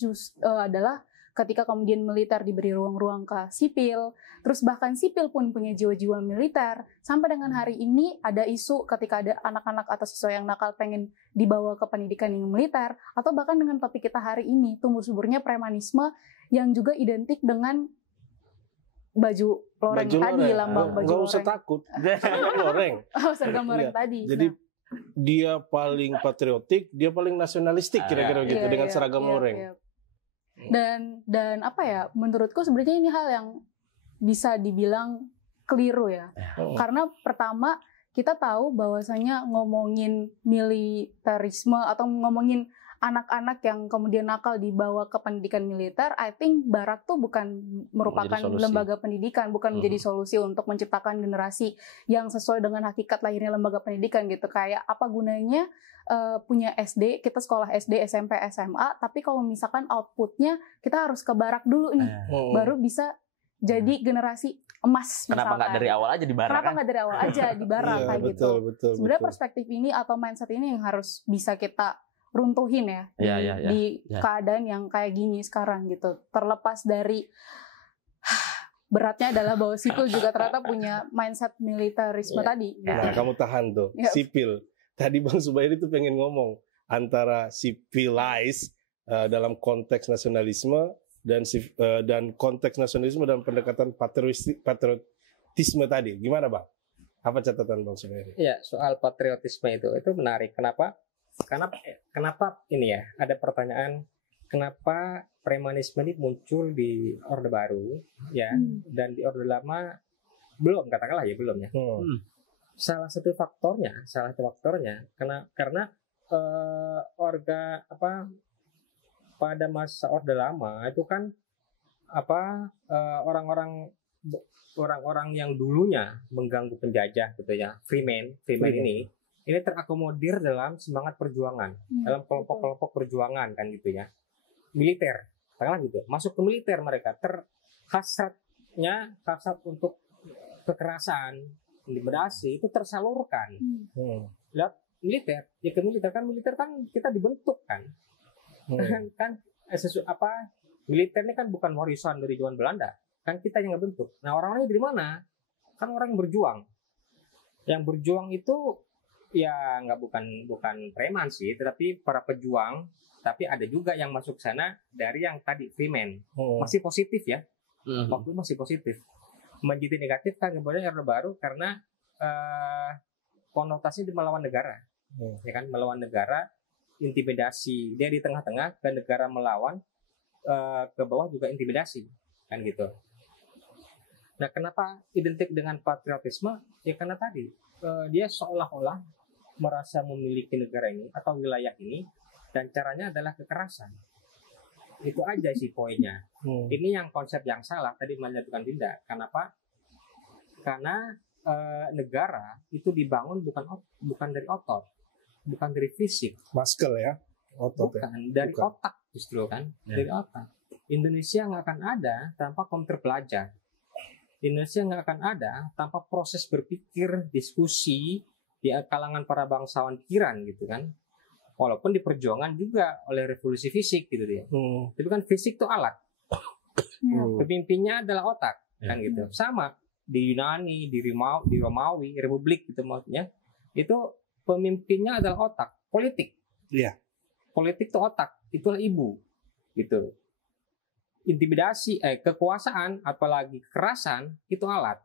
adalah ketika kemudian militer diberi ruang-ruang ke sipil, terus bahkan sipil pun punya jiwa-jiwa militer. Sampai dengan hari ini ada isu ketika ada anak-anak atau siswa yang nakal pengen dibawa ke pendidikan yang militer, atau bahkan dengan topik kita hari ini tumbuh suburnya premanisme yang juga identik dengan baju loreng tadi, lambang baju loreng. Nggak usah takut, seragam loreng. Seragam loreng tadi. Jadi dia paling patriotik, dia paling nasionalistik kira-kira gitu dengan seragam loreng. Dan apa ya? Menurutku sebenarnya ini hal yang bisa dibilang keliru ya. Karena pertama kita tahu bahwasanya ngomongin militerisme atau ngomongin anak-anak yang kemudian nakal dibawa ke pendidikan militer, I think barak tuh bukan merupakan lembaga pendidikan, bukan menjadi solusi untuk menciptakan generasi yang sesuai dengan hakikat lahirnya lembaga pendidikan gitu. Kayak apa gunanya punya SD, kita sekolah SD, SMP, SMA, tapi kalau misalkan outputnya kita harus ke barak dulu nih, baru bisa jadi generasi emas. Kenapa nggak dari awal aja di barak? Kenapa nggak dari awal aja di barak kayak gitu? Sebenarnya perspektif ini atau mindset ini yang harus bisa kita runtuhin ya di keadaan yang kayak gini sekarang gitu. Terlepas dari beratnya adalah bahwa sipil juga ternyata punya mindset militerisme tadi. Nah, kamu tahan tuh, sipil. Tadi Bang Zubairi tuh pengen ngomong antara civilized dalam konteks nasionalisme dan konteks nasionalisme dalam pendekatan patriotisme tadi. Gimana Bang? Apa catatan Bang Zubairi? Ya, soal patriotisme itu menarik. Kenapa ini ya? Ada pertanyaan kenapa premanisme ini muncul di Orde Baru ya, dan di Orde Lama belum, katakanlah ya belum ya. Salah satu faktornya karena pada masa Orde Lama itu kan orang-orang yang dulunya mengganggu penjajah gitu ya, freeman ini terakomodir dalam semangat perjuangan, dalam kelompok-kelompok perjuangan kan gitu ya, militer, katakanlah gitu, masuk ke militer mereka hasrat untuk kekerasan, intimidasi itu tersalurkan. Lihat militer, ya ke militer kan kita dibentuk kan, militer ini kan bukan warisan dari zaman Belanda, kan kita yang ngebentuk. Nah orang-orangnya dari mana? Kan orang yang berjuang itu ya nggak bukan preman sih, tetapi para pejuang. Tapi ada juga yang masuk sana dari yang tadi freeman. Masih positif ya, waktu itu masih positif. Menjadi negatif kan kemudian Orde Baru karena konotasi di melawan negara, ya kan, melawan negara, intimidasi. Dia di tengah-tengah dan negara melawan, ke bawah juga intimidasi kan gitu. Nah kenapa identik dengan patriotisme? Ya karena tadi dia seolah-olah merasa memiliki negara ini atau wilayah ini, dan caranya adalah kekerasan. Itu aja sih poinnya. Ini yang konsep yang salah tadi menyatukan Dinda. Kenapa? Karena negara itu dibangun bukan dari otot, bukan dari fisik. Muscle ya, otot bukan, dari otak justru kan, dari otak. Indonesia nggak akan ada tanpa counter pelajar. Indonesia nggak akan ada tanpa proses berpikir, diskusi di kalangan para bangsawan pikiran gitu kan. Walaupun di perjuangan juga oleh revolusi fisik gitu dia. Tapi kan fisik itu alat. Pemimpinnya adalah otak kan gitu. Sama di Yunani, di Romawi, Republik gitu maksudnya. Itu pemimpinnya adalah otak, politik. Politik itu otak, itulah ibu gitu. intimidasi, kekuasaan, apalagi kekerasan itu alat.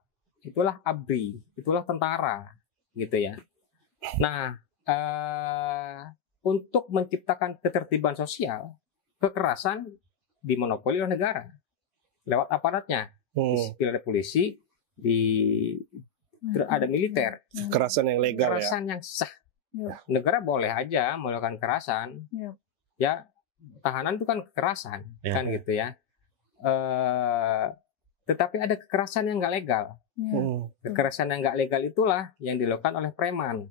Itulah ABRI, itulah tentara, gitu ya. Nah, untuk menciptakan ketertiban sosial, kekerasan dimonopoli oleh negara lewat aparatnya. Di sipil ada polisi, ada militer. Kekerasan yang legal, kekerasan yang sah. Negara boleh aja melakukan kekerasan. Ya, tahanan itu kan kekerasan, kan gitu ya. Tetapi ada kekerasan yang nggak legal. Kekerasan yang nggak legal itulah yang dilakukan oleh preman.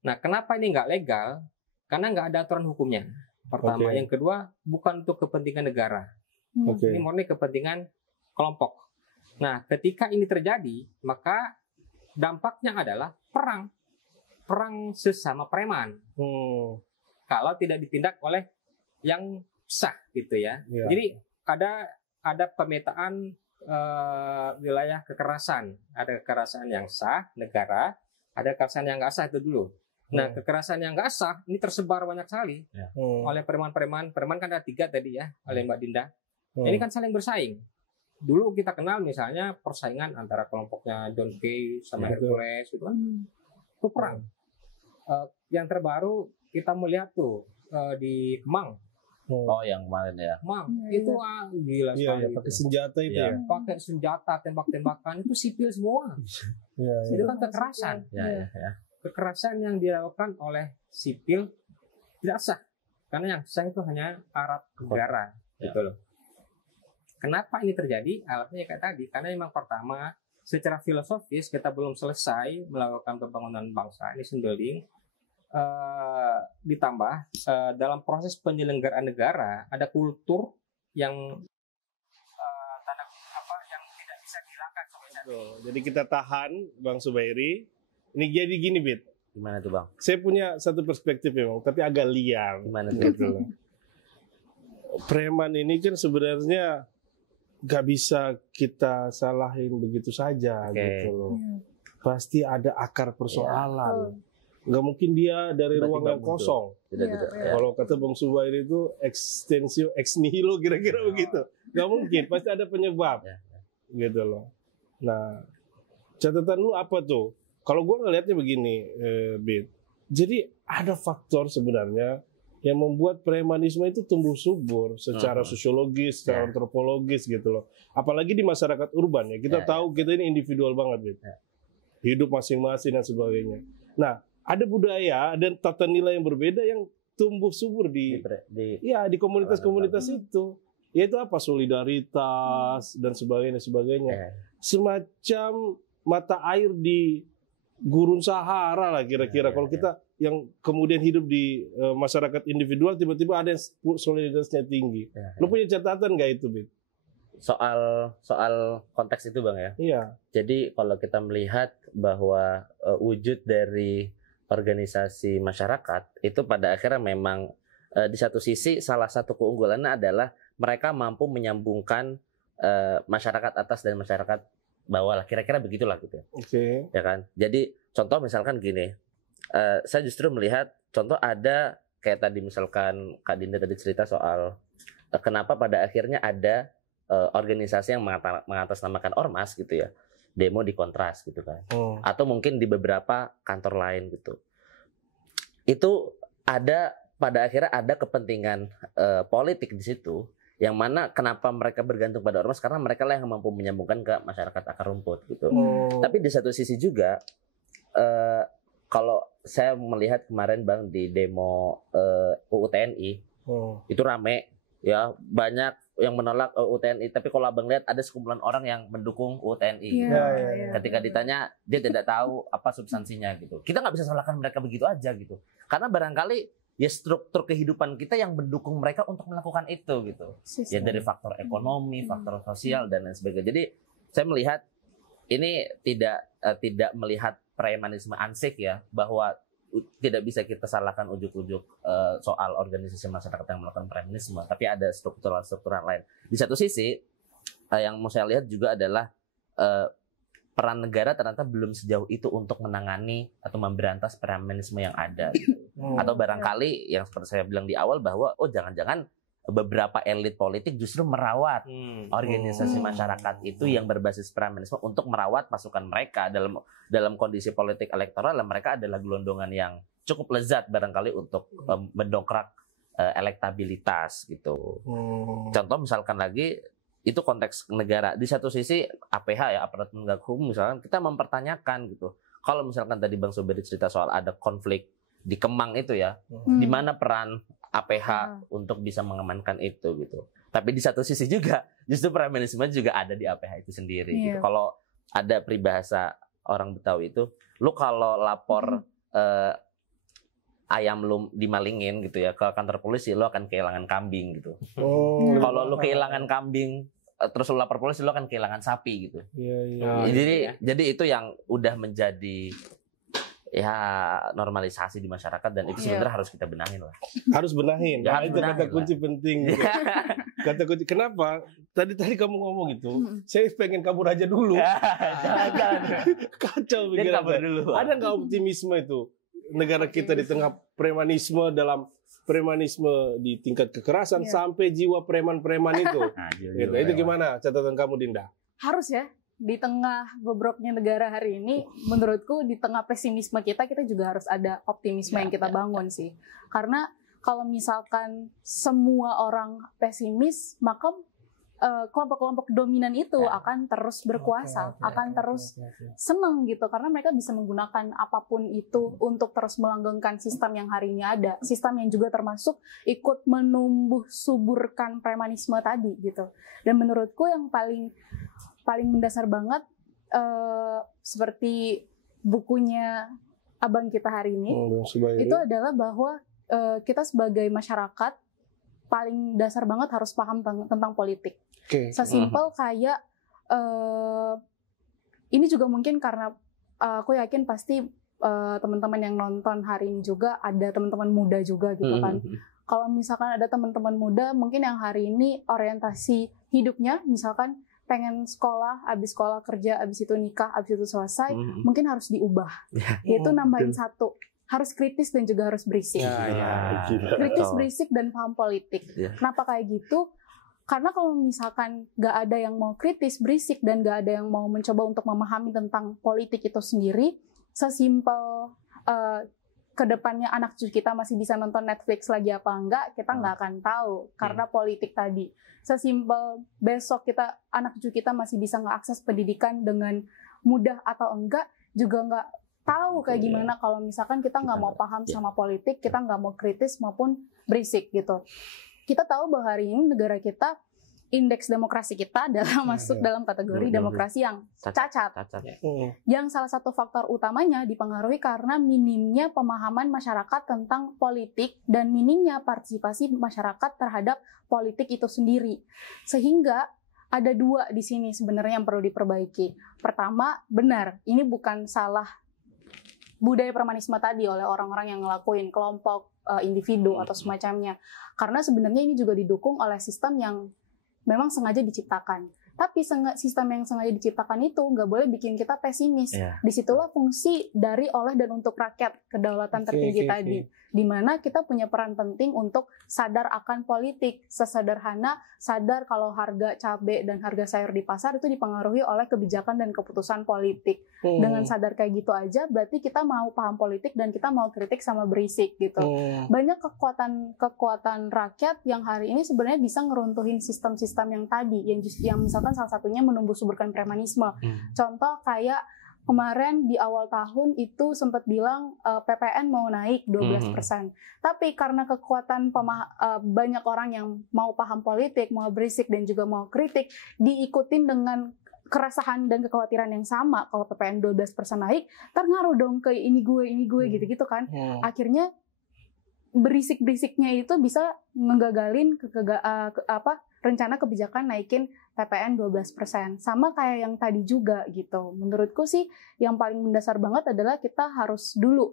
Nah, kenapa ini nggak legal? Karena nggak ada aturan hukumnya. Pertama, yang kedua bukan untuk kepentingan negara. Ini murni kepentingan kelompok. Nah, ketika ini terjadi, maka dampaknya adalah perang sesama preman. Kalau tidak ditindak oleh yang sah, gitu ya. Jadi ada pemetaan wilayah kekerasan. Ada kekerasan yang sah negara, ada kekerasan yang nggak sah itu dulu. Nah, kekerasan yang nggak sah ini tersebar banyak sekali oleh preman-preman. Preman kan ada 3 tadi ya, oleh Mbak Dinda. Ini kan saling bersaing. Dulu kita kenal misalnya persaingan antara kelompoknya John Kay sama Hercules gitu kan. Itu perang. Yang terbaru kita melihat tuh di Kemang. Oh, yang kemarin ya. Kemang itu gila sekali. Iya, pakai senjata itu ya. Pakai senjata, tembak-tembakan itu sipil semua. Itu kan kekerasan. Kekerasan yang dilakukan oleh sipil tidak sah. Karena yang sah itu hanya aparat negara, gitu loh. Kenapa ini terjadi? Alatnya kayak tadi. Karena memang pertama, secara filosofis kita belum selesai melakukan pembangunan bangsa. Ini building. Ditambah dalam proses penyelenggaraan negara ada kultur yang yang tidak bisa dihilangkan. Jadi kita tahan Bang Zubairi. Ini jadi gini, Bit. Gimana tuh, Bang? Saya punya satu perspektif memang, tapi agak liar. Gimana tuh? Gitu. Preman ini kan sebenarnya gak bisa kita salahin begitu saja, gitu loh. Pasti ada akar persoalan. Gak mungkin dia dari ruang yang kosong. Kalau kata Bang Zubairi itu extensio ex nihilo kira-kira begitu. Gak mungkin, pasti ada penyebab. Gitu loh. Nah, catatan lu apa tuh? Kalau gue ngelihatnya begini, Bit. Jadi ada faktor sebenarnya yang membuat premanisme itu tumbuh subur secara sosiologis, secara antropologis gitu loh. Apalagi di masyarakat urban ya. Kita tahu kita ini individual banget, Bit. Hidup masing-masing dan sebagainya. Nah, ada budaya dan tata nilai yang berbeda yang tumbuh subur di komunitas-komunitas itu. Yaitu apa? Solidaritas dan sebagainya. Semacam mata air di gurun Sahara lah kira-kira. Kalau kita yang kemudian hidup di masyarakat individual, tiba-tiba ada yang solidaritasnya tinggi. Lo punya catatan nggak itu, Bit? Soal konteks itu, Bang ya? Iya. Jadi kalau kita melihat bahwa wujud dari organisasi masyarakat itu pada akhirnya memang di satu sisi salah satu keunggulannya adalah mereka mampu menyambungkan masyarakat atas dan masyarakat bawah lah, kira-kira begitulah gitu. Ya kan. Jadi contoh misalkan gini, saya justru melihat contoh ada kayak tadi misalkan Kak Dinda tadi cerita soal kenapa pada akhirnya ada organisasi yang mengatasnamakan ormas gitu ya, demo di Kontras gitu kan, atau mungkin di beberapa kantor lain gitu. Itu ada pada akhirnya ada kepentingan politik di situ. Yang mana kenapa mereka bergantung pada ormas, karena mereka lah yang mampu menyambungkan ke masyarakat akar rumput gitu. Tapi di satu sisi juga kalau saya melihat kemarin Bang di demo UU TNI itu rame ya, banyak yang menolak UU TNI, tapi kalau Abang lihat ada sekumpulan orang yang mendukung UU TNI. Ketika ditanya dia tidak tahu apa substansinya gitu. Kita nggak bisa salahkan mereka begitu aja gitu. Karena barangkali ya struktur kehidupan kita yang mendukung mereka untuk melakukan itu gitu. Ya dari faktor ekonomi, faktor sosial dan lain sebagainya. Jadi saya melihat ini tidak melihat premanisme ansik ya, bahwa tidak bisa kita salahkan ujuk-ujuk soal organisasi masyarakat yang melakukan premanisme, tapi ada struktural lain. Di satu sisi yang mau saya lihat juga adalah peran negara ternyata belum sejauh itu untuk menangani atau memberantas premanisme yang ada gitu. Atau barangkali yang seperti saya bilang di awal bahwa jangan-jangan beberapa elit politik justru merawat organisasi masyarakat itu yang berbasis premanisme untuk merawat pasukan mereka dalam kondisi politik elektoral. Mereka adalah gelondongan yang cukup lezat barangkali untuk mendongkrak elektabilitas gitu. Contoh misalkan lagi itu konteks negara. Di satu sisi APH ya, aparat penegak hukum misalkan kita mempertanyakan gitu. Kalau misalkan tadi Bang Soberi cerita soal ada konflik di Kemang itu ya, di mana peran APH untuk bisa mengamankan itu gitu. Tapi di satu sisi juga justru premanisme juga ada di APH itu sendiri gitu. Kalau ada peribahasa orang Betawi itu, lu kalau lapor ayam lu dimalingin gitu ya ke kantor polisi, lu akan kehilangan kambing gitu. Kalau lu kehilangan kambing terus lu lapor polisi, lu akan kehilangan sapi gitu. Jadi itu yang udah menjadi ya normalisasi di masyarakat, dan itu sebenarnya harus kita benahin lah. Harus benahin. Nah, itu kata kunci penting. Gitu. Kata kunci. Kenapa? Tadi kamu ngomong itu, saya pengen kabur aja dulu. Jangan. Kacau pikiran saya. Ada nggak optimisme itu? Negara kita di tengah premanisme, dalam premanisme di tingkat kekerasan sampai jiwa preman-preman itu. Gitu. Itu gimana catatan kamu, Dinda? Harus ya. Di tengah bobroknya negara hari ini, menurutku di tengah pesimisme kita juga harus ada optimisme yang kita bangun sih. Karena kalau misalkan semua orang pesimis, maka kelompok-kelompok dominan itu akan terus berkuasa, akan terus senang gitu. Karena mereka bisa menggunakan apapun itu untuk terus melanggengkan sistem yang hari ini ada. Sistem yang juga termasuk ikut menumbuh suburkan premanisme tadi gitu. Dan menurutku yang paling mendasar banget seperti bukunya abang kita hari ini itu adalah bahwa kita sebagai masyarakat paling dasar banget harus paham tentang politik. Sesimpel kayak ini juga mungkin karena aku yakin pasti teman-teman yang nonton hari ini juga ada teman-teman muda juga gitu kan. Kalau misalkan ada teman-teman muda mungkin yang hari ini orientasi hidupnya misalkan pengen sekolah, abis sekolah kerja, abis itu nikah, abis itu selesai, mungkin harus diubah. Yaitu nambahin satu, harus kritis dan juga harus berisik. Kritis, berisik, dan paham politik. Kenapa kayak gitu? Karena kalau misalkan nggak ada yang mau kritis, berisik, dan nggak ada yang mau mencoba untuk memahami tentang politik itu sendiri, sesimpel kedepannya anak cucu kita masih bisa nonton Netflix lagi apa enggak, kita nggak akan tahu karena politik tadi. Sesimpel besok anak cucu kita masih bisa ngeakses pendidikan dengan mudah atau enggak, juga nggak tahu kayak gimana kalau misalkan kita nggak mau paham sama politik, kita nggak mau kritis maupun berisik gitu. Kita tahu bahwa hari ini negara kita, indeks demokrasi kita adalah masuk dalam kategori demokrasi yang cacat. Yang salah satu faktor utamanya dipengaruhi karena minimnya pemahaman masyarakat tentang politik dan minimnya partisipasi masyarakat terhadap politik itu sendiri. Sehingga ada dua di sini sebenarnya yang perlu diperbaiki. Pertama, benar, ini bukan salah budaya premanisme tadi oleh orang-orang yang ngelakuin kelompok, individu atau semacamnya. Karena sebenarnya ini juga didukung oleh sistem yang memang sengaja diciptakan. Tapi sistem yang sengaja diciptakan itu nggak boleh bikin kita pesimis. Disitulah fungsi dari, oleh, dan untuk rakyat, kedaulatan tertinggi tadi. Di mana kita punya peran penting untuk sadar akan politik. Sesederhana sadar kalau harga cabai dan harga sayur di pasar itu dipengaruhi oleh kebijakan dan keputusan politik. Dengan sadar kayak gitu aja, berarti kita mau paham politik dan kita mau kritik sama berisik gitu. Banyak kekuatan rakyat yang hari ini sebenarnya bisa ngeruntuhin sistem-sistem yang tadi, yang misalkan salah satunya menumbuh suburkan premanisme. Contoh kayak kemarin di awal tahun itu sempat bilang PPN mau naik 12%. Tapi karena kekuatan banyak orang yang mau paham politik, mau berisik dan juga mau kritik, diikutin dengan keresahan dan kekhawatiran yang sama. Kalau PPN 12% naik, ngaruh dong ke ini gue gitu-gitu kan. Akhirnya berisik-berisiknya itu bisa ngegagalin rencana kebijakan naikin PPN 12%. Sama kayak yang tadi juga gitu. Menurutku sih yang paling mendasar banget adalah kita harus dulu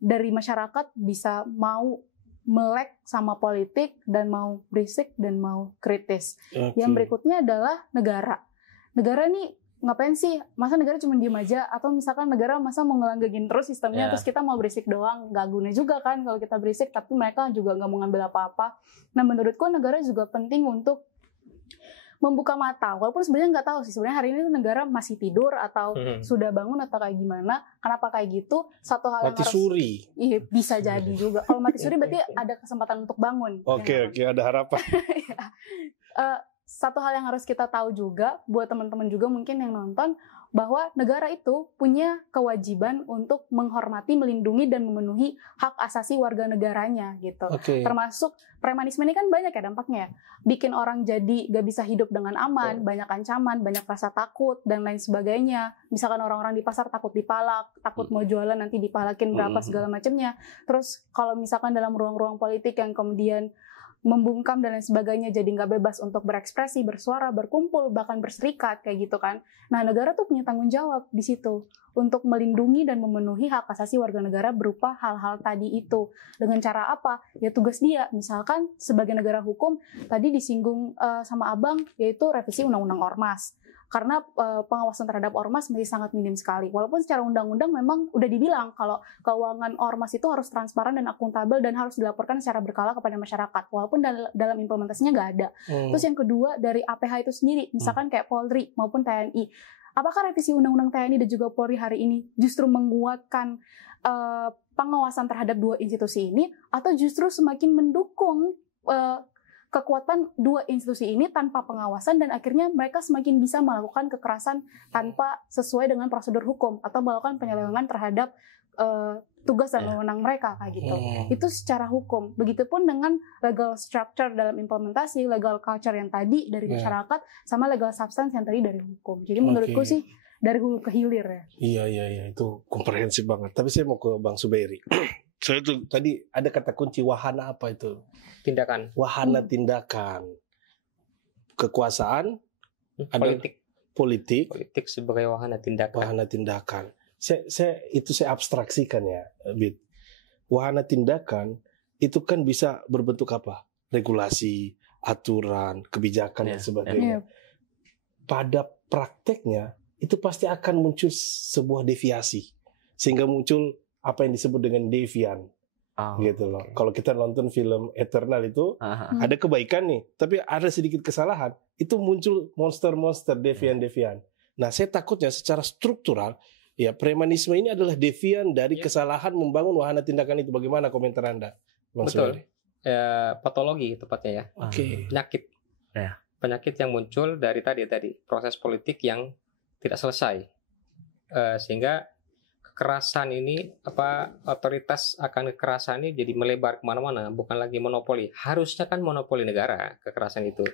dari masyarakat bisa mau melek sama politik dan mau berisik dan mau kritis. Yang berikutnya adalah negara. Negara nih ngapain sih, masa negara cuma diem aja, atau misalkan negara masa mau ngelanggengin terus sistemnya, terus kita mau berisik doang, nggak guna juga kan kalau kita berisik, tapi mereka juga nggak mau ngambil apa-apa. Nah menurutku negara juga penting untuk membuka mata, walaupun sebenarnya nggak tahu sih sebenarnya hari ini negara masih tidur atau sudah bangun atau kayak gimana. Kenapa kayak gitu? Satu hal mati yang harus suri. Iya, bisa jadi juga. Kalau mati suri berarti ada kesempatan untuk bangun. Oke, ada harapan. Satu hal yang harus kita tahu juga buat teman-teman juga mungkin yang nonton, bahwa negara itu punya kewajiban untuk menghormati, melindungi, dan memenuhi hak asasi warga negaranya gitu. Termasuk premanisme ini kan banyak ya dampaknya, bikin orang jadi gak bisa hidup dengan aman, banyak ancaman, banyak rasa takut dan lain sebagainya. Misalkan orang-orang di pasar takut dipalak, takut mau jualan nanti dipalakin berapa segala macamnya. Terus kalau misalkan dalam ruang-ruang politik yang kemudian membungkam dan lain sebagainya, jadi nggak bebas untuk berekspresi, bersuara, berkumpul, bahkan berserikat kayak gitu kan. Nah negara tuh punya tanggung jawab di situ untuk melindungi dan memenuhi hak asasi warga negara berupa hal-hal tadi itu. Dengan cara apa? Ya tugas dia. Misalkan sebagai negara hukum tadi disinggung sama Abang, yaitu revisi Undang-Undang Ormas. Karena pengawasan terhadap ormas masih sangat minim sekali. Walaupun secara undang-undang memang udah dibilang kalau keuangan ormas itu harus transparan dan akuntabel dan harus dilaporkan secara berkala kepada masyarakat. Walaupun dalam implementasinya nggak ada. Terus yang kedua dari APH itu sendiri, misalkan kayak Polri maupun TNI. Apakah revisi Undang-Undang TNI dan juga Polri hari ini justru menguatkan pengawasan terhadap dua institusi ini, atau justru semakin mendukung kekuatan dua institusi ini tanpa pengawasan, dan akhirnya mereka semakin bisa melakukan kekerasan tanpa sesuai dengan prosedur hukum atau melakukan penyelewengan terhadap tugas dan wewenang mereka kayak gitu. Itu secara hukum. Begitupun dengan legal structure dalam implementasi, legal culture yang tadi dari masyarakat, sama legal substance yang tadi dari hukum. Jadi menurutku sih dari hulu ke hilir ya. Iya, itu komprehensif banget. Tapi saya mau ke Bang Suberi. Saya itu tadi ada kata kunci wahana apa itu? Tindakan. Wahana tindakan. Kekuasaan. Politik sebagai wahana tindakan. Wahana tindakan. Saya abstraksikan ya, Bit. Wahana tindakan itu kan bisa berbentuk apa? Regulasi, aturan, kebijakan dan sebagainya. Pada prakteknya itu pasti akan muncul sebuah deviasi, sehingga muncul apa yang disebut dengan devian, gitu loh. Kalau kita nonton film Eternal itu ada kebaikan nih, tapi ada sedikit kesalahan, itu muncul monster-monster devian-devian. Nah, saya takutnya secara struktural, ya premanisme ini adalah devian dari kesalahan membangun wahana tindakan itu. Bagaimana komentar Anda, Bang Betul. Patologi tepatnya ya. Penyakit. Penyakit yang muncul dari tadi proses politik yang tidak selesai, sehingga kekerasan ini otoritas akan kekerasan ini jadi melebar kemana-mana, bukan lagi monopoli. Harusnya kan monopoli negara kekerasan itu,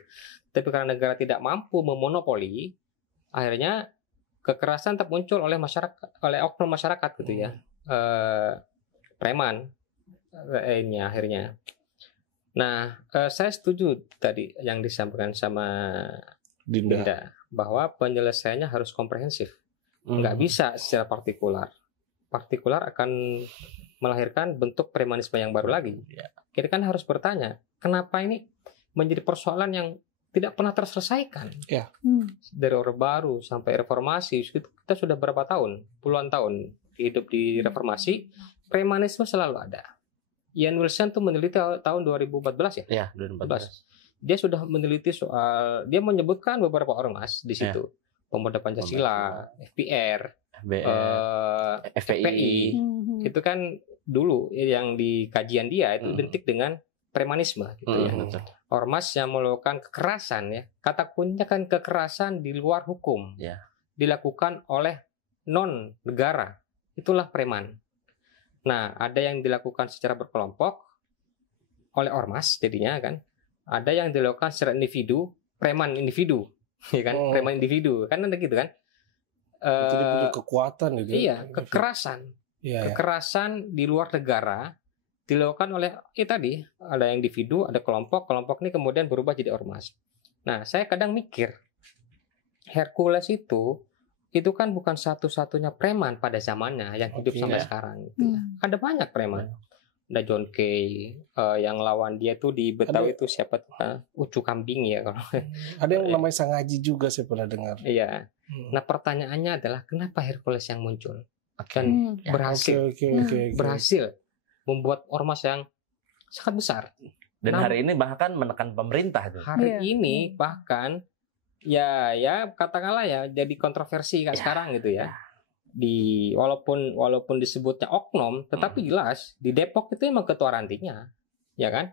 tapi karena negara tidak mampu memonopoli, akhirnya kekerasan tetap muncul oleh masyarakat, oleh oknum masyarakat gitu ya, preman ini akhirnya. Nah, saya setuju tadi yang disampaikan sama Dinda bahwa penyelesaiannya harus komprehensif, nggak bisa secara partikular. Partikular akan melahirkan bentuk premanisme yang baru lagi. Kita kan harus bertanya, kenapa ini menjadi persoalan yang tidak pernah terselesaikan? Dari Orde Baru sampai reformasi, kita sudah berapa tahun, puluhan tahun hidup di reformasi, premanisme selalu ada. Ian Wilson tuh meneliti tahun 2014 ya? Iya, 2014. Dia sudah meneliti soal, dia menyebutkan beberapa ormas di situ. Pemuda Pancasila, FPR, FPI, itu kan dulu yang di kajian dia itu identik dengan premanisme gitu ya. Ormas yang melakukan kekerasan ya. Kata kuncinya kan kekerasan di luar hukum. Dilakukan oleh non negara. Itulah preman. Nah, ada yang dilakukan secara berkelompok oleh ormas jadinya kan. Ada yang dilakukan secara individu, preman individu, ya kan? Preman individu. Kan ada gitu kan? Itu punya kekuatan gitu. Iya, kekerasan. Kekerasan di luar negara dilakukan oleh tadi ada individu, ada kelompok ini kemudian berubah jadi ormas. Nah, saya kadang mikir Hercules itu kan bukan satu-satunya preman pada zamannya yang hidup sampai sekarang. Ada banyak preman. Ada John Kay, yang lawan dia tuh di Betawi itu siapa tuh? Ucu Kambing ya kalau. Ada yang namanya Sangaji juga saya pernah dengar. Iya. Nah pertanyaannya adalah kenapa Hercules yang muncul dan berhasil membuat ormas yang sangat besar. Dan hari ini bahkan menekan pemerintah. Hari ini bahkan ya katakanlah ya jadi kontroversi kayak sekarang gitu ya. Walaupun disebutnya oknum, tetapi jelas di Depok itu emang ketua rantingnya, ya kan?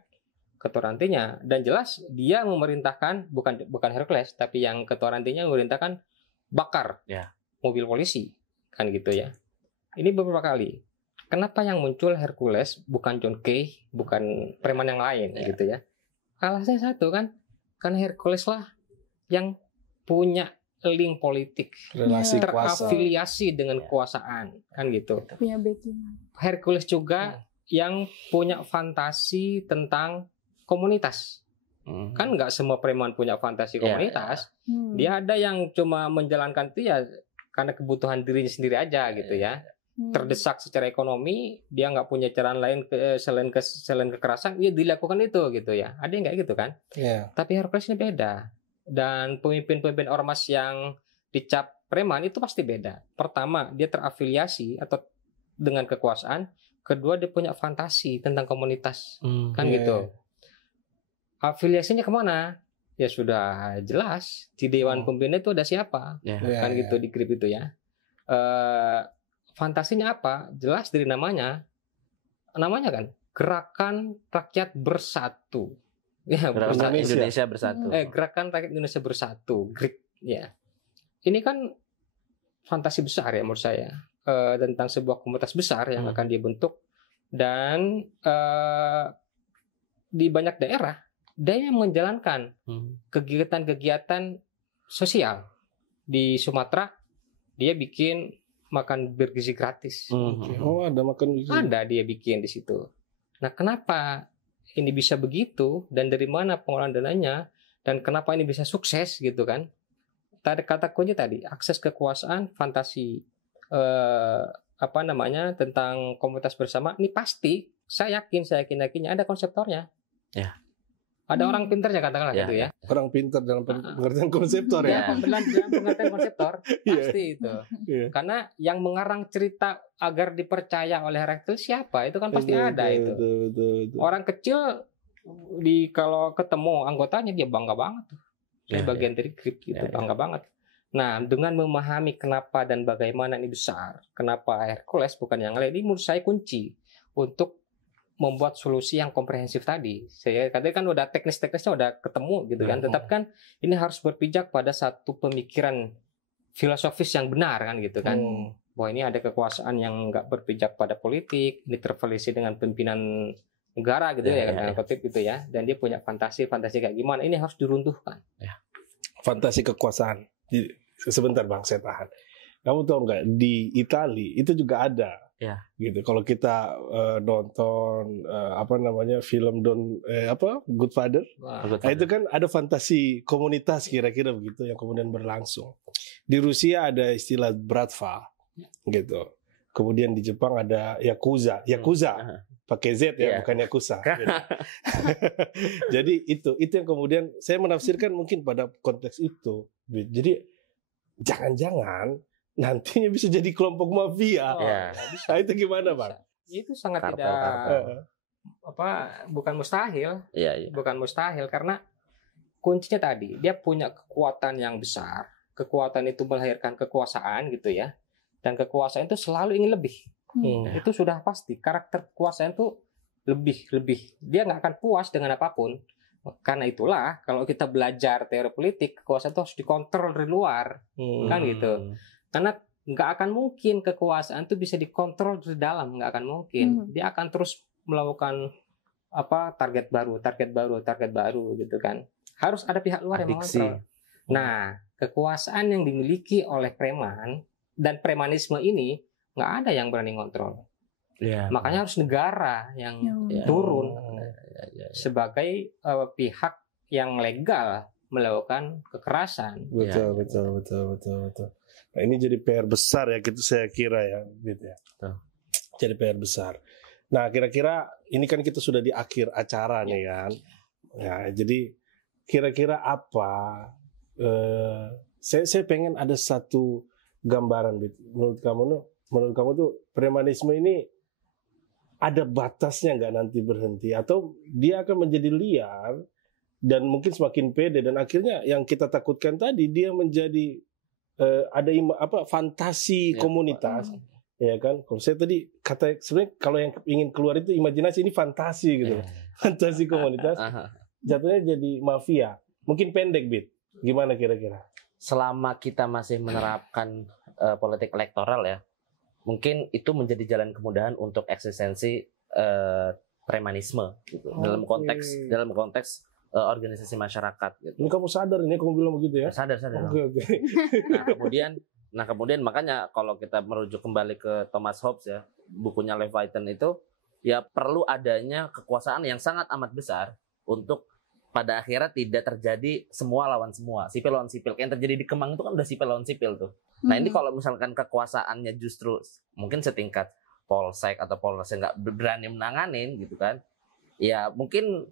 Ketua rantingnya, dan jelas dia memerintahkan bukan Hercules, tapi yang ketua rantingnya memerintahkan bakar mobil polisi, kan gitu ya. Ini beberapa kali. Kenapa yang muncul Hercules bukan John Kay, bukan preman yang lain gitu ya? Alasannya satu kan, karena Hercules lah yang punya link politik, relasi terafiliasi dengan kekuasaan, kan gitu. Punya backing. Hercules juga yang punya fantasi tentang komunitas. Kan nggak semua preman punya fantasi komunitas. Dia ada yang cuma menjalankan itu ya karena kebutuhan dirinya sendiri aja gitu ya. Terdesak secara ekonomi, dia nggak punya cara lain selain kekerasan, dia dilakukan itu gitu ya. Ada yang kayak gitu kan? Tapi Hercules ini beda. Dan pemimpin-pemimpin ormas yang dicap preman itu pasti beda. Pertama, dia terafiliasi atau dengan kekuasaan. Kedua, dia punya fantasi tentang komunitas, kan gitu. Afiliasinya kemana? Ya sudah jelas di Dewan Pembina itu ada siapa, kan gitu di GRIP itu ya. Fantasinya apa? Jelas dari namanya kan Gerakan Rakyat Bersatu. Ya, Indonesia Bersatu. Gerakan Rakyat Indonesia Bersatu, GRIP ya. Ini kan fantasi besar ya menurut saya tentang sebuah komunitas besar yang akan dibentuk, dan di banyak daerah dia yang menjalankan kegiatan-kegiatan sosial. Di Sumatera dia bikin makan bergizi gratis. Ada makan bergizi. Ada dia bikin di situ. Nah, kenapa ini bisa begitu dan dari mana pengolahan dananya dan kenapa ini bisa sukses gitu kan? Tadi kata kunci tadi, akses kekuasaan, fantasi tentang komunitas bersama, ini pasti saya yakin ada konseptornya. Ya. Ada orang pintarnya katakanlah gitu ya. Orang pintar dalam pengertian konseptor ya. Dalam pengertian konseptor pasti itu. Karena yang mengarang cerita agar dipercaya oleh rektor siapa itu kan pasti ada itu. Betul. Orang kecil kalau ketemu anggotanya dia bangga banget. Ini bagian dari GRIP gitu, bangga banget. Nah, dengan memahami kenapa dan bagaimana ini besar, kenapa Hercules bukan yang lain, ini menurut saya kunci untuk membuat solusi yang komprehensif tadi. Saya katakan kan udah teknis-teknisnya udah ketemu gitu kan. Tetap kan ini harus berpijak pada satu pemikiran filosofis yang benar kan gitu kan. Bahwa ini ada kekuasaan yang nggak berpijak pada politik, ini terafiliasi dengan pimpinan negara gitu kan, kutip gitu ya. Dan dia punya fantasi kayak gimana. Ini harus diruntuhkan. Fantasi kekuasaan. Sebentar Bang, saya tahan. Kamu tahu nggak di Italia itu juga ada. Gitu. Kalau kita nonton film Godfather, nah, itu kan ada fantasi komunitas kira-kira begitu yang kemudian berlangsung. Di Rusia ada istilah bratva, gitu. Kemudian di Jepang ada yakuza, pakai Z ya, bukan yakuza. Gitu. Jadi itu yang kemudian saya menafsirkan mungkin pada konteks itu. Jadi jangan-jangan nantinya bisa jadi kelompok mafia. Nah, itu gimana, Bang? Itu sangat bukan mustahil. Bukan mustahil karena kuncinya tadi dia punya kekuatan yang besar. Kekuatan itu melahirkan kekuasaan gitu ya. Dan kekuasaan itu selalu ingin lebih. Itu sudah pasti. Karakter kekuasaan itu lebih. Dia nggak akan puas dengan apapun. Karena itulah kalau kita belajar teori politik, kekuasaan itu harus dikontrol dari luar, kan gitu. Karena nggak akan mungkin kekuasaan itu bisa dikontrol dari dalam, nggak akan mungkin. Dia akan terus melakukan target baru gitu kan. Harus ada pihak luar yang mengontrol. Nah, kekuasaan yang dimiliki oleh preman dan premanisme ini nggak ada yang berani ngontrol. Makanya harus negara yang turun sebagai pihak yang legal melakukan kekerasan. Betul. Nah, ini jadi PR besar ya, gitu saya kira ya, gitu ya. Jadi PR besar. Nah, kira-kira ini kan kita sudah di akhir acara nih kan. Ya, jadi kira-kira apa saya pengen ada satu gambaran, Bit. Menurut kamu tuh premanisme ini ada batasnya nggak nanti berhenti, atau dia akan menjadi liar dan mungkin semakin pede, dan akhirnya yang kita takutkan tadi dia menjadi ada fantasi komunitas, ya kan? Kalau saya tadi kata sebenarnya kalau yang ingin keluar itu imajinasi, ini fantasi gitu, fantasi komunitas, jatuhnya jadi mafia. Mungkin pendek, Bit. Gimana kira-kira? Selama kita masih menerapkan politik elektoral ya, mungkin itu menjadi jalan kemudahan untuk eksistensi premanisme gitu. Dalam konteks organisasi masyarakat gitu. Ini kamu sadar ini kamu bilang begitu ya? Sadar. Oke. Nah kemudian makanya kalau kita merujuk kembali ke Thomas Hobbes ya, bukunya Leviathan itu, ya perlu adanya kekuasaan yang sangat amat besar untuk pada akhirnya tidak terjadi semua lawan semua, sipil lawan sipil. Kayak yang terjadi di Kemang itu kan udah sipil lawan sipil tuh. Nah ini kalau misalkan kekuasaannya justru mungkin setingkat polsek atau polres yang nggak berani menanganin gitu kan, ya mungkin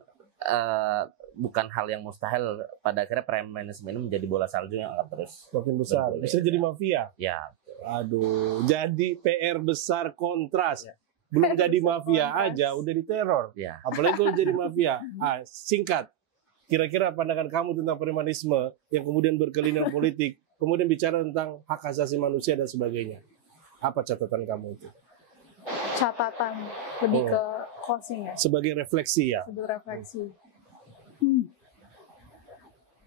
bukan hal yang mustahil pada akhirnya premanisme ini menjadi bola salju yang akan terus makin besar. Bisa jadi mafia. Ya. Aduh, jadi PR besar kontras. Belum jadi mafia aja udah diteror. Ya. Apalagi kalau jadi mafia. Singkat. Kira-kira pandangan kamu tentang premanisme yang kemudian berkelindang politik, kemudian bicara tentang hak asasi manusia dan sebagainya. Apa catatan kamu itu? Catatan lebih ke closing ya. Sebagai refleksi ya. Sebagai refleksi.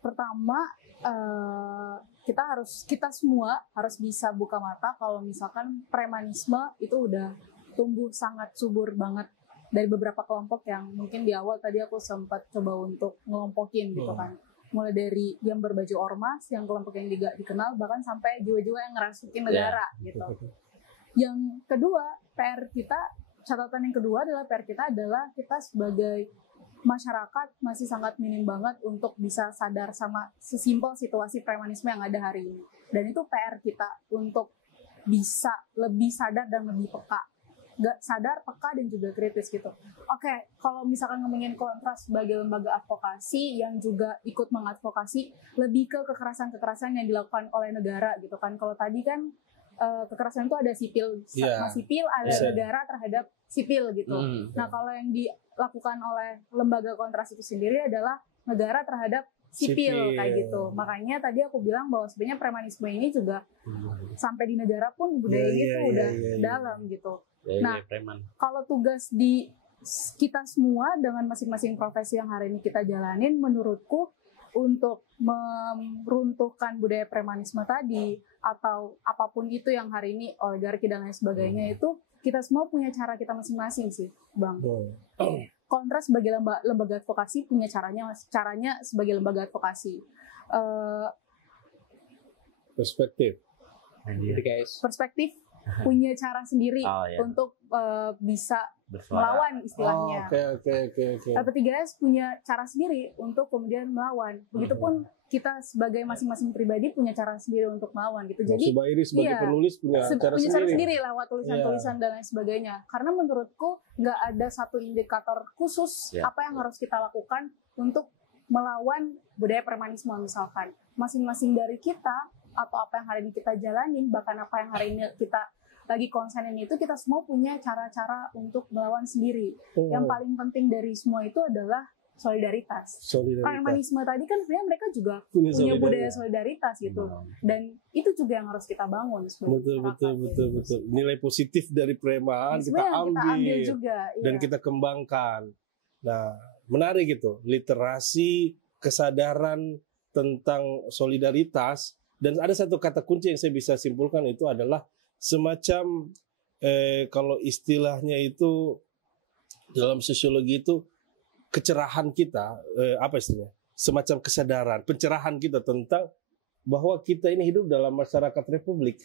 Pertama, kita semua harus bisa buka mata kalau misalkan premanisme itu udah tumbuh sangat subur banget dari beberapa kelompok yang mungkin di awal tadi aku sempat coba untuk ngelompokin gitu kan. Mulai dari yang berbaju ormas, yang kelompok yang tidak dikenal, bahkan sampai jiwa-jiwa yang ngerasukin negara gitu. Yang kedua, catatan yang kedua adalah PR kita adalah kita sebagai masyarakat masih sangat minim banget untuk bisa sadar sama sesimpel situasi premanisme yang ada hari ini. Dan itu PR kita untuk bisa lebih sadar dan lebih peka. Sadar, peka, dan juga kritis gitu. Oke, kalau misalkan ngomongin kontras sebagai lembaga advokasi yang juga ikut mengadvokasi lebih ke kekerasan-kekerasan yang dilakukan oleh negara gitu kan. Kalau tadi kan kekerasan itu ada sipil sama sipil, ada negara terhadap sipil gitu. Nah, kalau yang dilakukan oleh lembaga kontras itu sendiri adalah negara terhadap sipil kayak gitu. Makanya tadi aku bilang bahwa sebenarnya premanisme ini juga sampai di negara pun budayanya itu udah dalam gitu. Nah, kalau tugas di kita semua dengan masing-masing profesi yang hari ini kita jalanin, menurutku untuk meruntuhkan budaya premanisme tadi atau apapun itu yang hari ini oligarki dan lain sebagainya itu kita semua punya cara kita masing-masing sih, Bang. Kontras sebagai lembaga advokasi punya caranya sebagai lembaga advokasi. Perspektif punya cara sendiri untuk bisa melawan istilahnya. Oke. P3S punya cara sendiri untuk kemudian melawan. Begitupun kita sebagai masing-masing pribadi punya cara sendiri untuk melawan gitu. Jadi Subairi sebagai penulis punya cara sendiri lewat tulisan-tulisan dan lain sebagainya. Karena menurutku nggak ada satu indikator khusus apa yang harus kita lakukan untuk melawan budaya premanisme misalkan. Masing-masing dari kita atau apa yang hari ini kita jalanin, bahkan apa yang hari ini kita lagi konsenin itu, kita semua punya cara-cara untuk melawan sendiri. Yang paling penting dari semua itu adalah solidaritas. Premanisme tadi kan sebenarnya mereka juga punya budaya solidaritas gitu. Dan itu juga yang harus kita bangun sebagai betul. Nilai positif dari preman kita ambil juga, dan kita kembangkan. Nah, menarik gitu. Literasi, kesadaran tentang solidaritas, dan ada satu kata kunci yang saya bisa simpulkan itu adalah semacam kalau istilahnya itu dalam sosiologi itu kecerahan kita, apa istilahnya? Semacam kesadaran, pencerahan kita tentang bahwa kita ini hidup dalam masyarakat republik.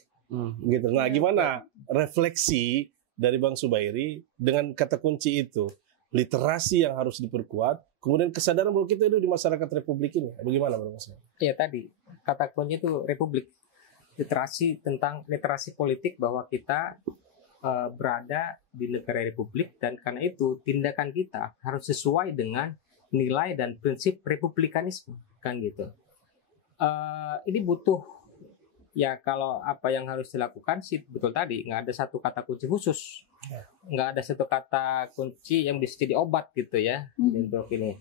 Gitu. Nah, gimana refleksi dari Bang Subairi dengan kata kunci itu? Literasi yang harus diperkuat, kemudian kesadaran bahwa kita hidup di masyarakat republik ini. Bagaimana, Bang? Ya tadi kata kunci itu republik. Literasi tentang literasi politik bahwa kita berada di negara republik, dan karena itu tindakan kita harus sesuai dengan nilai dan prinsip republikanisme kan gitu. ini butuh ya, kalau apa yang harus dilakukan sih betul tadi, nggak ada satu kata kunci khusus, nggak ada satu kata kunci yang bisa jadi obat gitu ya untuk ini.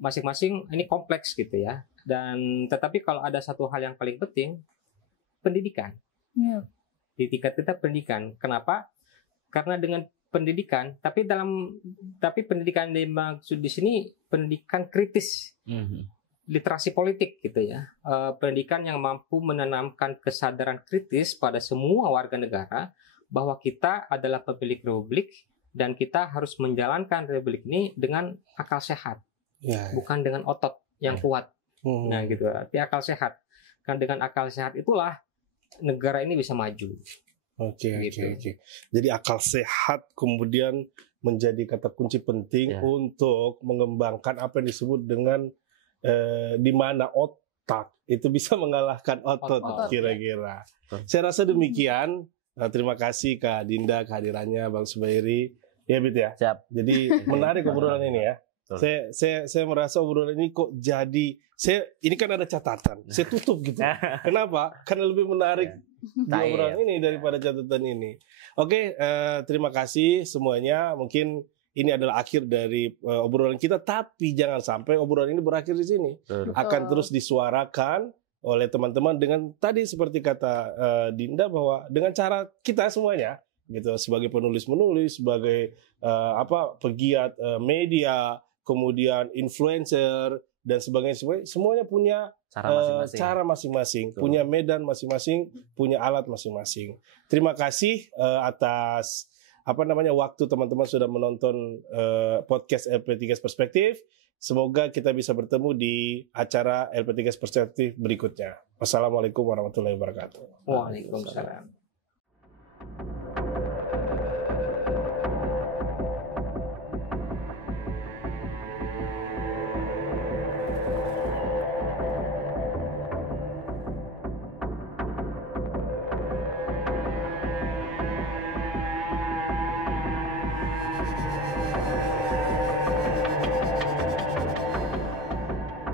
Masing-masing ini kompleks gitu ya. Dan tetapi kalau ada satu hal yang paling penting, pendidikan. Di tingkat kita pendidikan. Kenapa? Karena dengan pendidikan, tapi pendidikan yang dimaksud di sini pendidikan kritis. Literasi politik gitu ya, pendidikan yang mampu menanamkan kesadaran kritis pada semua warga negara bahwa kita adalah pemilik republik dan kita harus menjalankan republik ini dengan akal sehat, bukan dengan otot yang kuat. Nah gitu, arti akal sehat. Kan dengan akal sehat itulah negara ini bisa maju. Oke. Jadi akal sehat kemudian menjadi kata kunci penting untuk mengembangkan apa yang disebut dengan di mana otak itu bisa mengalahkan otot kira-kira. Saya rasa demikian. Terima kasih Kak Dinda kehadirannya, Bang Zubairi. Ya Bit ya. Siap. Jadi menarik obrolan ini ya. Saya merasa obrolan ini kok jadi ini kan ada catatan. Saya tutup gitu. Kenapa? Karena lebih menarik di obrolan ini daripada catatan ini. Oke, terima kasih semuanya. Mungkin ini adalah akhir dari obrolan kita, tapi jangan sampai obrolan ini berakhir di sini. Akan terus disuarakan oleh teman-teman dengan tadi seperti kata Dinda, bahwa dengan cara kita semuanya gitu, sebagai penulis-menulis, sebagai pegiat media, kemudian influencer dan sebagainya, semuanya punya cara masing-masing, punya medan masing-masing, punya alat masing-masing. Terima kasih atas waktu teman-teman sudah menonton podcast LP3 Perspektif. Semoga kita bisa bertemu di acara LP3 Perspektif berikutnya. Wassalamualaikum warahmatullahi wabarakatuh. Waalaikumsalam.